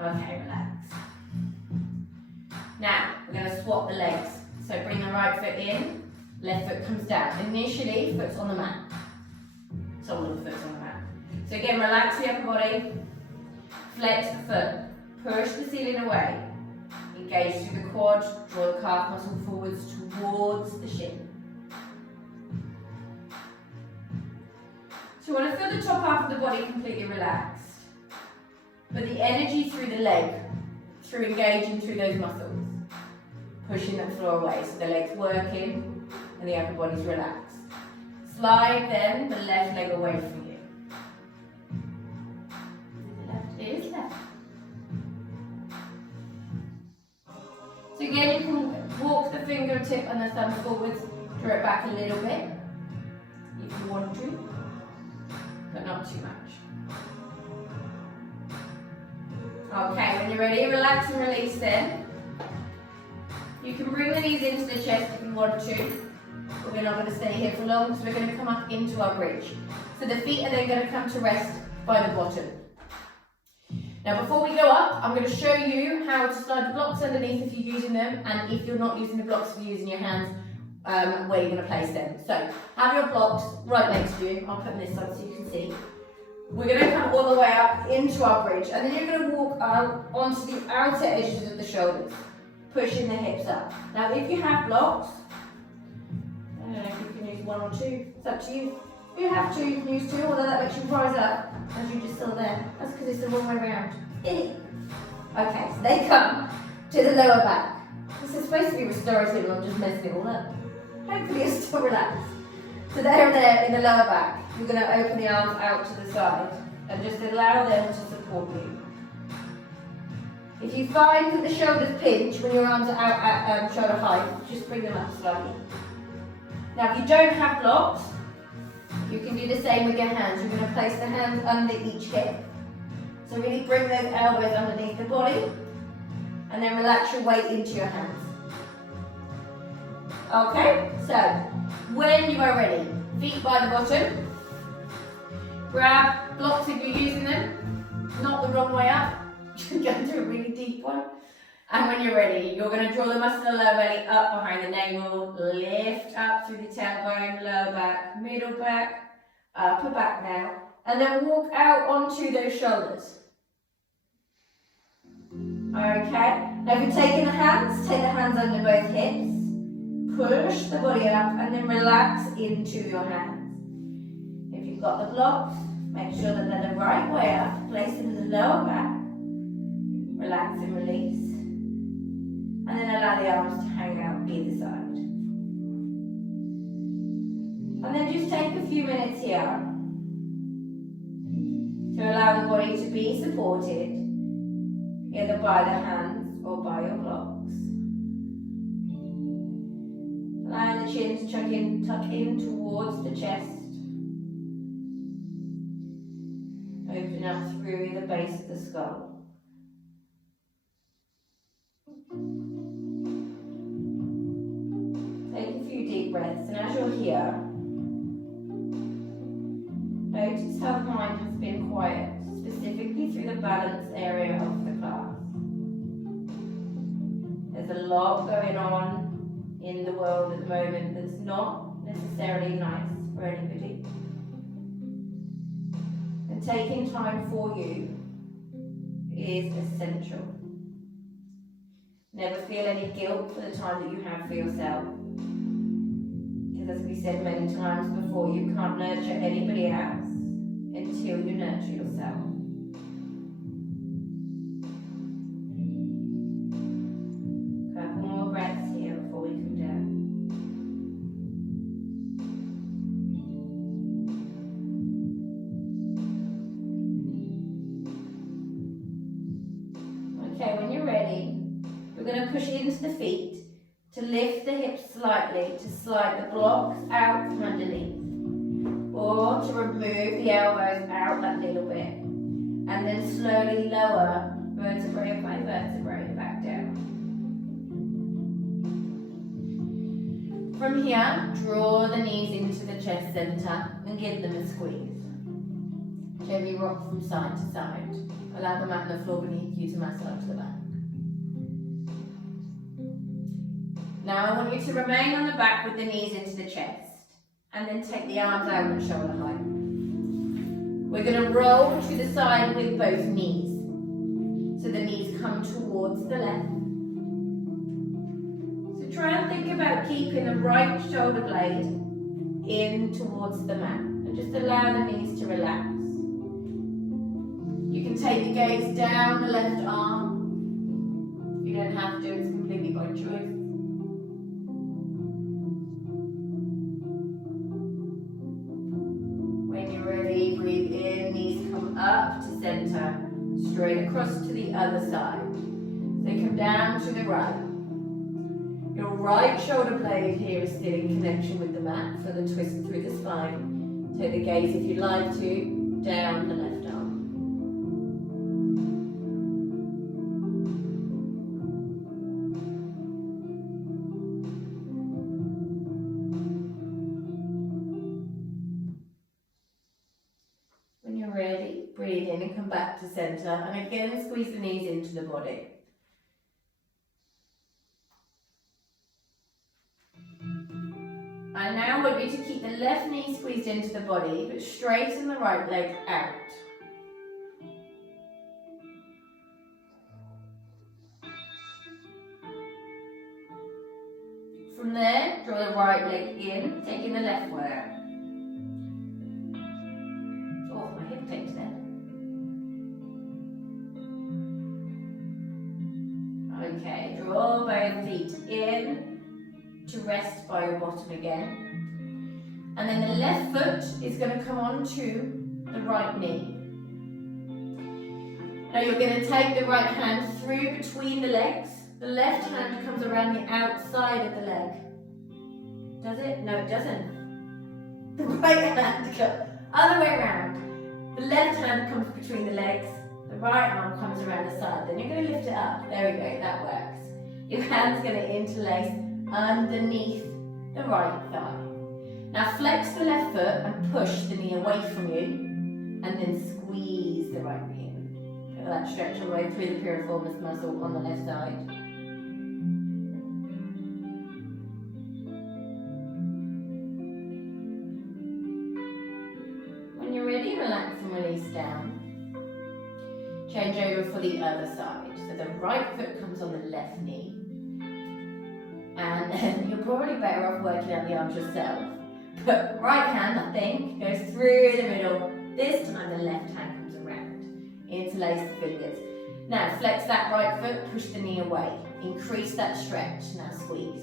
Okay, relax. Now, we're going to swap the legs. So bring the right foot in, left foot comes down. Initially, foot's on the mat. Some of the foot's on the mat. So again, relax the upper body, flex the foot, push the ceiling away, engage through the quad, draw the calf muscle forwards towards the shin. So you want to feel the top half of the body completely relaxed, but the energy through the leg, through engaging through those muscles. Pushing the floor away, so the leg's working and the upper body's relaxed. Slide then the left leg away from you. The left is left. So again, you can walk the fingertip and the thumb forwards, draw it back a little bit if you want to, but not too much. Okay, when you're ready, relax and release then. You can bring the knees into the chest if you want to, but we're not going to stay here for long, so we're going to come up into our bridge. So the feet are then going to come to rest by the bottom. Now before we go up, I'm going to show you how to slide the blocks underneath if you're using them, and if you're not using the blocks, if you're using your hands, where you're going to place them. So have your blocks right next to you. I'll put them this side so you can see. We're going to come all the way up into our bridge, and then you're going to walk out onto the outer edges of the shoulders, pushing the hips up. Now if you have blocks, I don't know if you can use one or two, it's up to you. If you have two, you can use two, although that makes you rise up as you just still there. That's because it's the wrong way around. Okay, so they come to the lower back. This is supposed to be restorative, and I'm just messing it all up. Hopefully you're still relaxed. So they're there in the lower back. You're going to open the arms out to the side and just allow them to support you. If you find that the shoulders pinch when your arms are out at shoulder height, just bring them up slightly. Now if you don't have blocks, you can do the same with your hands. You're going to place the hands under each hip. So really bring those elbows underneath the body and then relax your weight into your hands. Okay, so when you are ready, feet by the bottom, grab blocks if you're using them, not the wrong way up. You're going to do a really deep one. And when you're ready, you're going to draw the muscle of the lower belly up behind the navel, lift up through the tailbone, lower back, middle back, upper back now, and then walk out onto those shoulders. Okay, now if you're taking the hands, take the hands under both hips, push the body up and then relax into your hands. If you've got the blocks, make sure that they're the right way up, place them in the lower back. Relax and release. And then allow the arms to hang out either side. And then just take a few minutes here to allow the body to be supported, either by the hands or by your blocks. Allowing the chin to tuck in towards the chest. Open up through the base of the skull. breaths, and as you're here, notice how the mind has been quiet, specifically through the balance area of the class. There's a lot going on in the world at the moment that's not necessarily nice for anybody. And taking time for you is essential. Never feel any guilt for the time that you have for yourself. Because as we said many times before, you can't nurture anybody else until you nurture yourself. Couple more breaths here before we come down. Okay, when you're ready, we're going to push into the feet to lift the hips slightly, to slide the blocks out from underneath, or to remove the elbows out that little bit, and then slowly lower vertebrae by vertebrae back down. From here, draw the knees into the chest centre and give them a squeeze. Gently rock from side to side. Allow the mat on the floor beneath you to massage the back. Now I want you to remain on the back with the knees into the chest, and then take the arms out at shoulder height. We're going to roll to the side with both knees. So the knees come towards the left. So try and think about keeping the right shoulder blade in towards the mat, and just allow the knees to relax. You can take the gaze down the left arm. You don't have to, it's completely by choice. When you're ready, breathe in, knees come up to center, straight across to the other side. So come down to the right. Your right shoulder blade here is still in connection with the mat for the twist through the spine. Take the gaze, if you like to, down the left arm. When you're ready, breathe in and come back to center, and again squeeze the knees into the body. I now want you to keep the left knee squeezed into the body, but straighten the right leg out. From there, draw the right leg in, taking the left one out. Oh, my hip picked there. Okay, draw both feet in to rest by your bottom again. And then the left foot is going to come onto the right knee. Now you're going to take the right hand through between the legs. The left hand comes around the outside of the leg. Does it? No, it doesn't. The right hand goes other way around. The left hand comes between the legs. The right arm comes around the side. Then you're going to lift it up. There we go, that works. Your hand's going to interlace underneath the right thigh. Now flex the left foot and push the knee away from you, and then squeeze the right knee in. Feel that stretch all the way through the piriformis muscle on the left side. When you're ready, relax and release down. Change over for the other side. So the right foot comes on the left knee. And you're probably better off working out the arms yourself. But right hand, I think, goes through the middle. This time the left hand comes around. Interlace the fingers. Now flex that right foot, push the knee away. Increase that stretch. Now squeeze.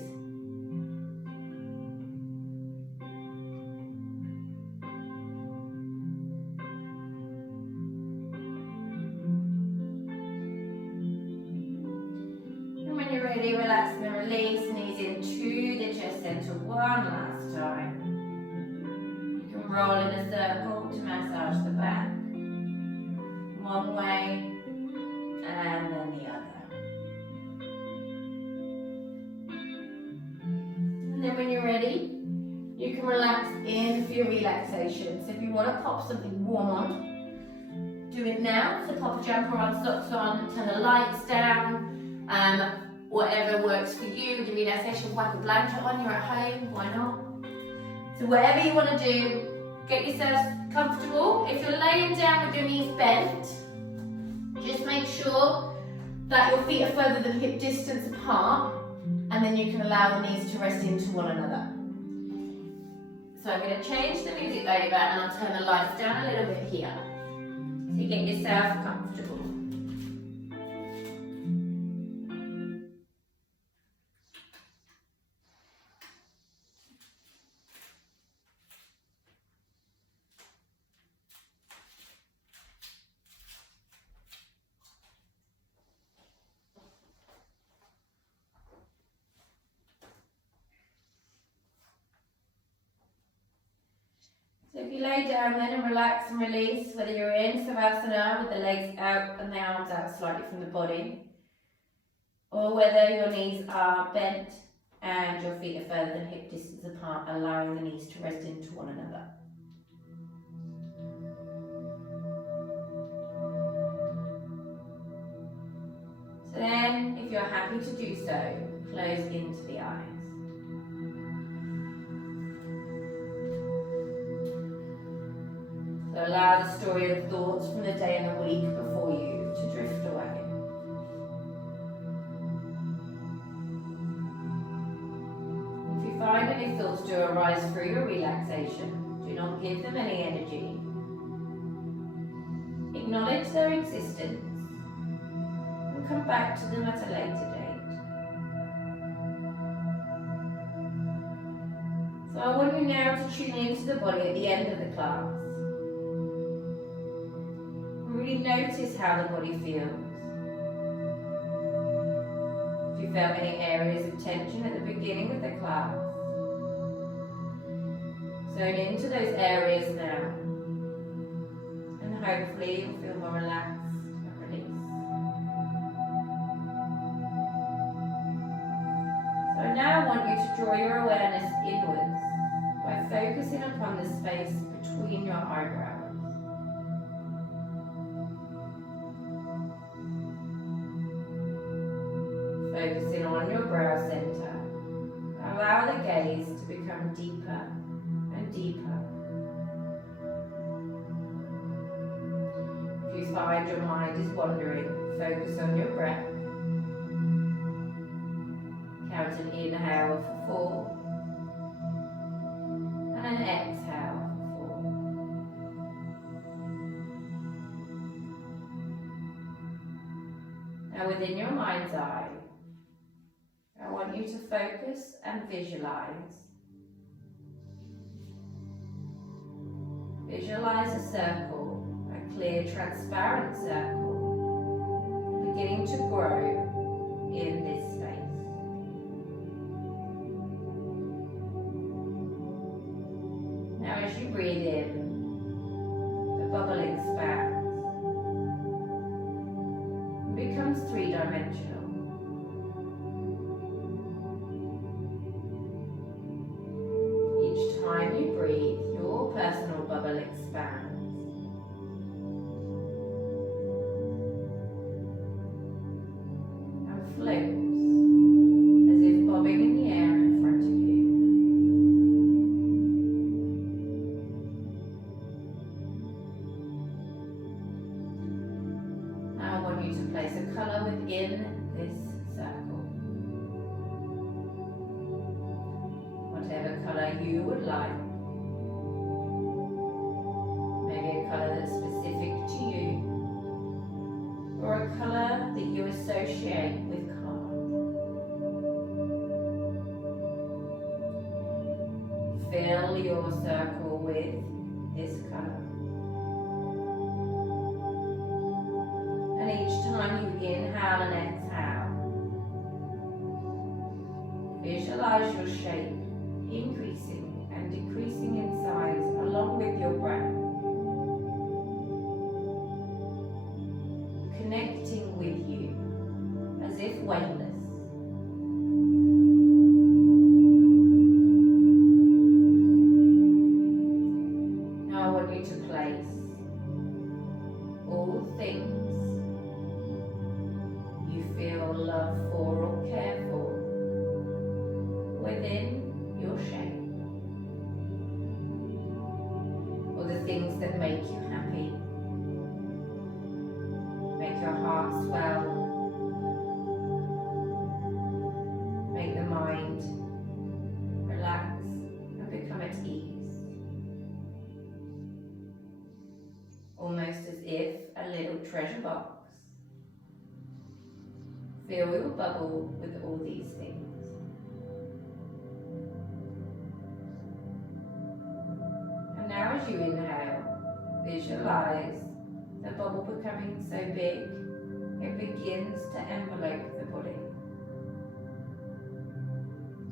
And when you're ready, relax and release. Knees into the chest center one last time. Roll in a circle to massage the back. One way and then the other. And then when you're ready, can relax in for your relaxation. So if you want to pop something warm on, do it now. So pop a jumper on, socks on, turn the lights down, whatever works for you. With your relaxation, whack a blanket on, you're at home, why not? So whatever you want to do, get yourself comfortable. If you're laying down with your knees bent, just make sure that your feet are further than hip distance apart, and then you can allow the knees to rest into one another. So I'm going to change the music over and I'll turn the lights down a little bit here. So you get yourself comfortable. So if you lay down then and relax and release, whether you're in Savasana with the legs out and the arms out slightly from the body, or whether your knees are bent and your feet are further than hip distance apart, allowing the knees to rest into one another. So then, if you're happy to do so, close into the eyes. So allow the story of thoughts from the day and the week before you to drift away. If you find any thoughts do arise through your relaxation, do not give them any energy. Acknowledge their existence and come back to them at a later date. So I want you now to tune into the body at the end of the class. Really notice how the body feels. If you felt any areas of tension at the beginning of the class, zone into those areas now, and hopefully you'll feel more relaxed and released. So I now want you to draw your awareness inwards by focusing upon the space between your eyebrows. Focusing on your brow center, allow the gaze to become deeper and deeper. If you find your mind is wandering, focus on your breath. Count an inhale for 4 and an exhale for 4. Now within your mind's eye, I want you to focus and visualize. Visualize a circle, a clear, transparent circle, beginning to grow in this space. Now as you breathe in, the bubble expands and becomes three-dimensional. Time you breathe, your personal bubble expands and floats as if bobbing in the air in front of you. Now I want you to place a colour within this circle. Whatever colour you would like. Maybe a colour that's specific to you, or a colour that you associate with calm. Fill your circle with this colour. And each time you inhale and exhale, visualize your shape increasing and decreasing in size along with your breath, connecting with you as if weightless. feel love for or care for within your shape, or the things that make you happy, make your heart swell, make the mind relax and become at ease, almost as if a little treasure box. Fill your bubble with all these things. And now as you inhale, visualize the bubble becoming so big, it begins to envelope the body.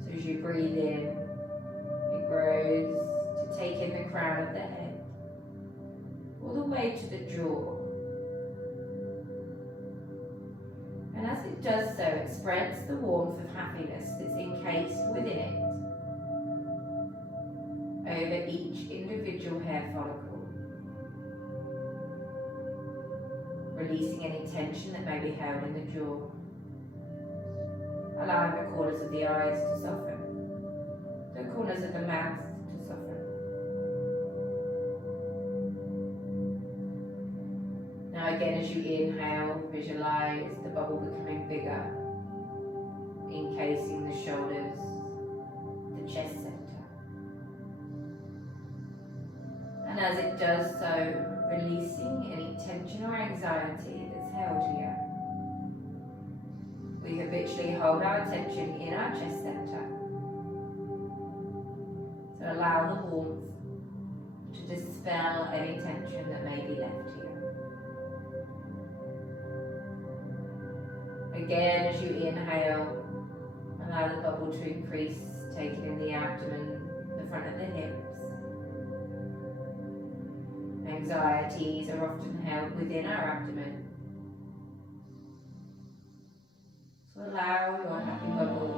So as you breathe in, it grows to take in the crown of the head, all the way to the jaw. And as it does so, it spreads the warmth of happiness that's encased within it over each individual hair follicle, releasing any tension that may be held in the jaw, allowing the corners of the eyes to soften, the corners of the mouth to soften. Now again, as you inhale, visualize the bubble becoming bigger, encasing the shoulders, the chest center. And as it does so, releasing any tension or anxiety that's held here. We habitually hold our attention in our chest center. So allow the warmth to dispel any tension that may be left here. Again, as you inhale, allow the bubble to increase, taking in the abdomen, the front of the hips. Anxieties are often held within our abdomen. So allow your happy bubble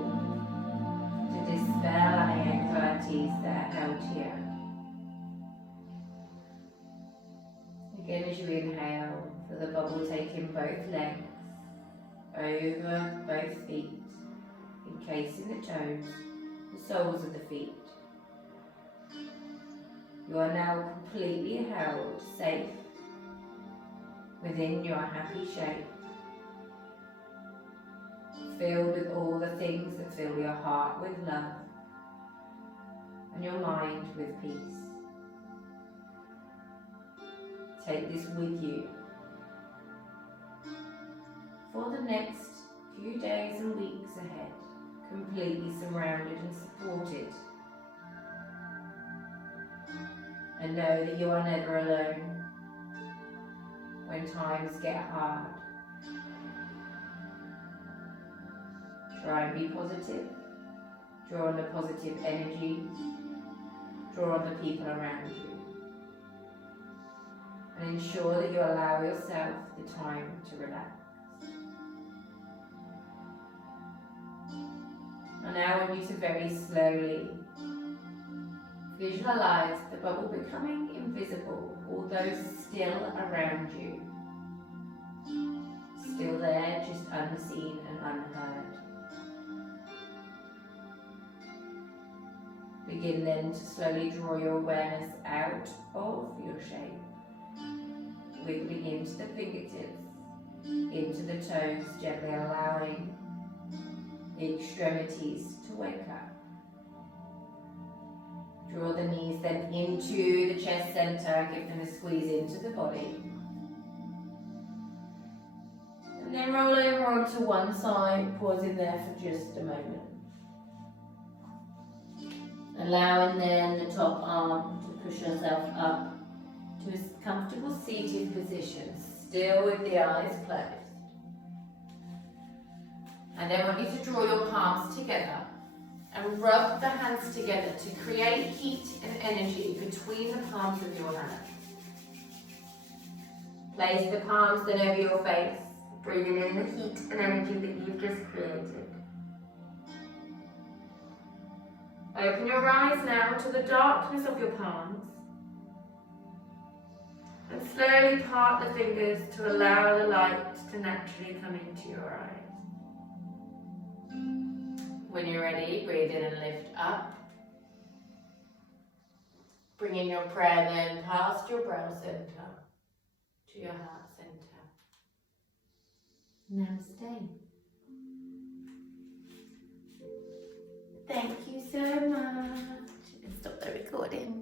to dispel any anxieties that are held here. Again, as you inhale, feel the bubble taking both legs, over both feet, encasing the toes, the soles of the feet. You are now completely held safe within your happy shape, filled with all the things that fill your heart with love and your mind with peace. Take this with you for the next few days and weeks ahead, completely surrounded and supported. And know that you are never alone when times get hard. Try and be positive. Draw on the positive energy. Draw on the people around you. And ensure that you allow yourself the time to relax. And now I want you to very slowly visualize the bubble becoming invisible, although still around you. Still there, just unseen and unheard. Begin then to slowly draw your awareness out of your shape, wiggling into the fingertips, into the toes, gently allowing the extremities to wake up. Draw the knees then into the chest center, give them a squeeze into the body. And then roll over onto one side, pausing there for just a moment. Allowing then the top arm to push yourself up to a comfortable seated position, still with the eyes closed. And then I want you to draw your palms together and rub the hands together to create heat and energy between the palms of your hands. Place the palms then over your face, breathing in the heat and energy that you've just created. Open your eyes now to the darkness of your palms and slowly part the fingers to allow the light to naturally come into your eyes. When you're ready, breathe in and lift up. Bringing your prayer then past your brow center to your heart center. Namaste. Thank you so much. Stop the recording.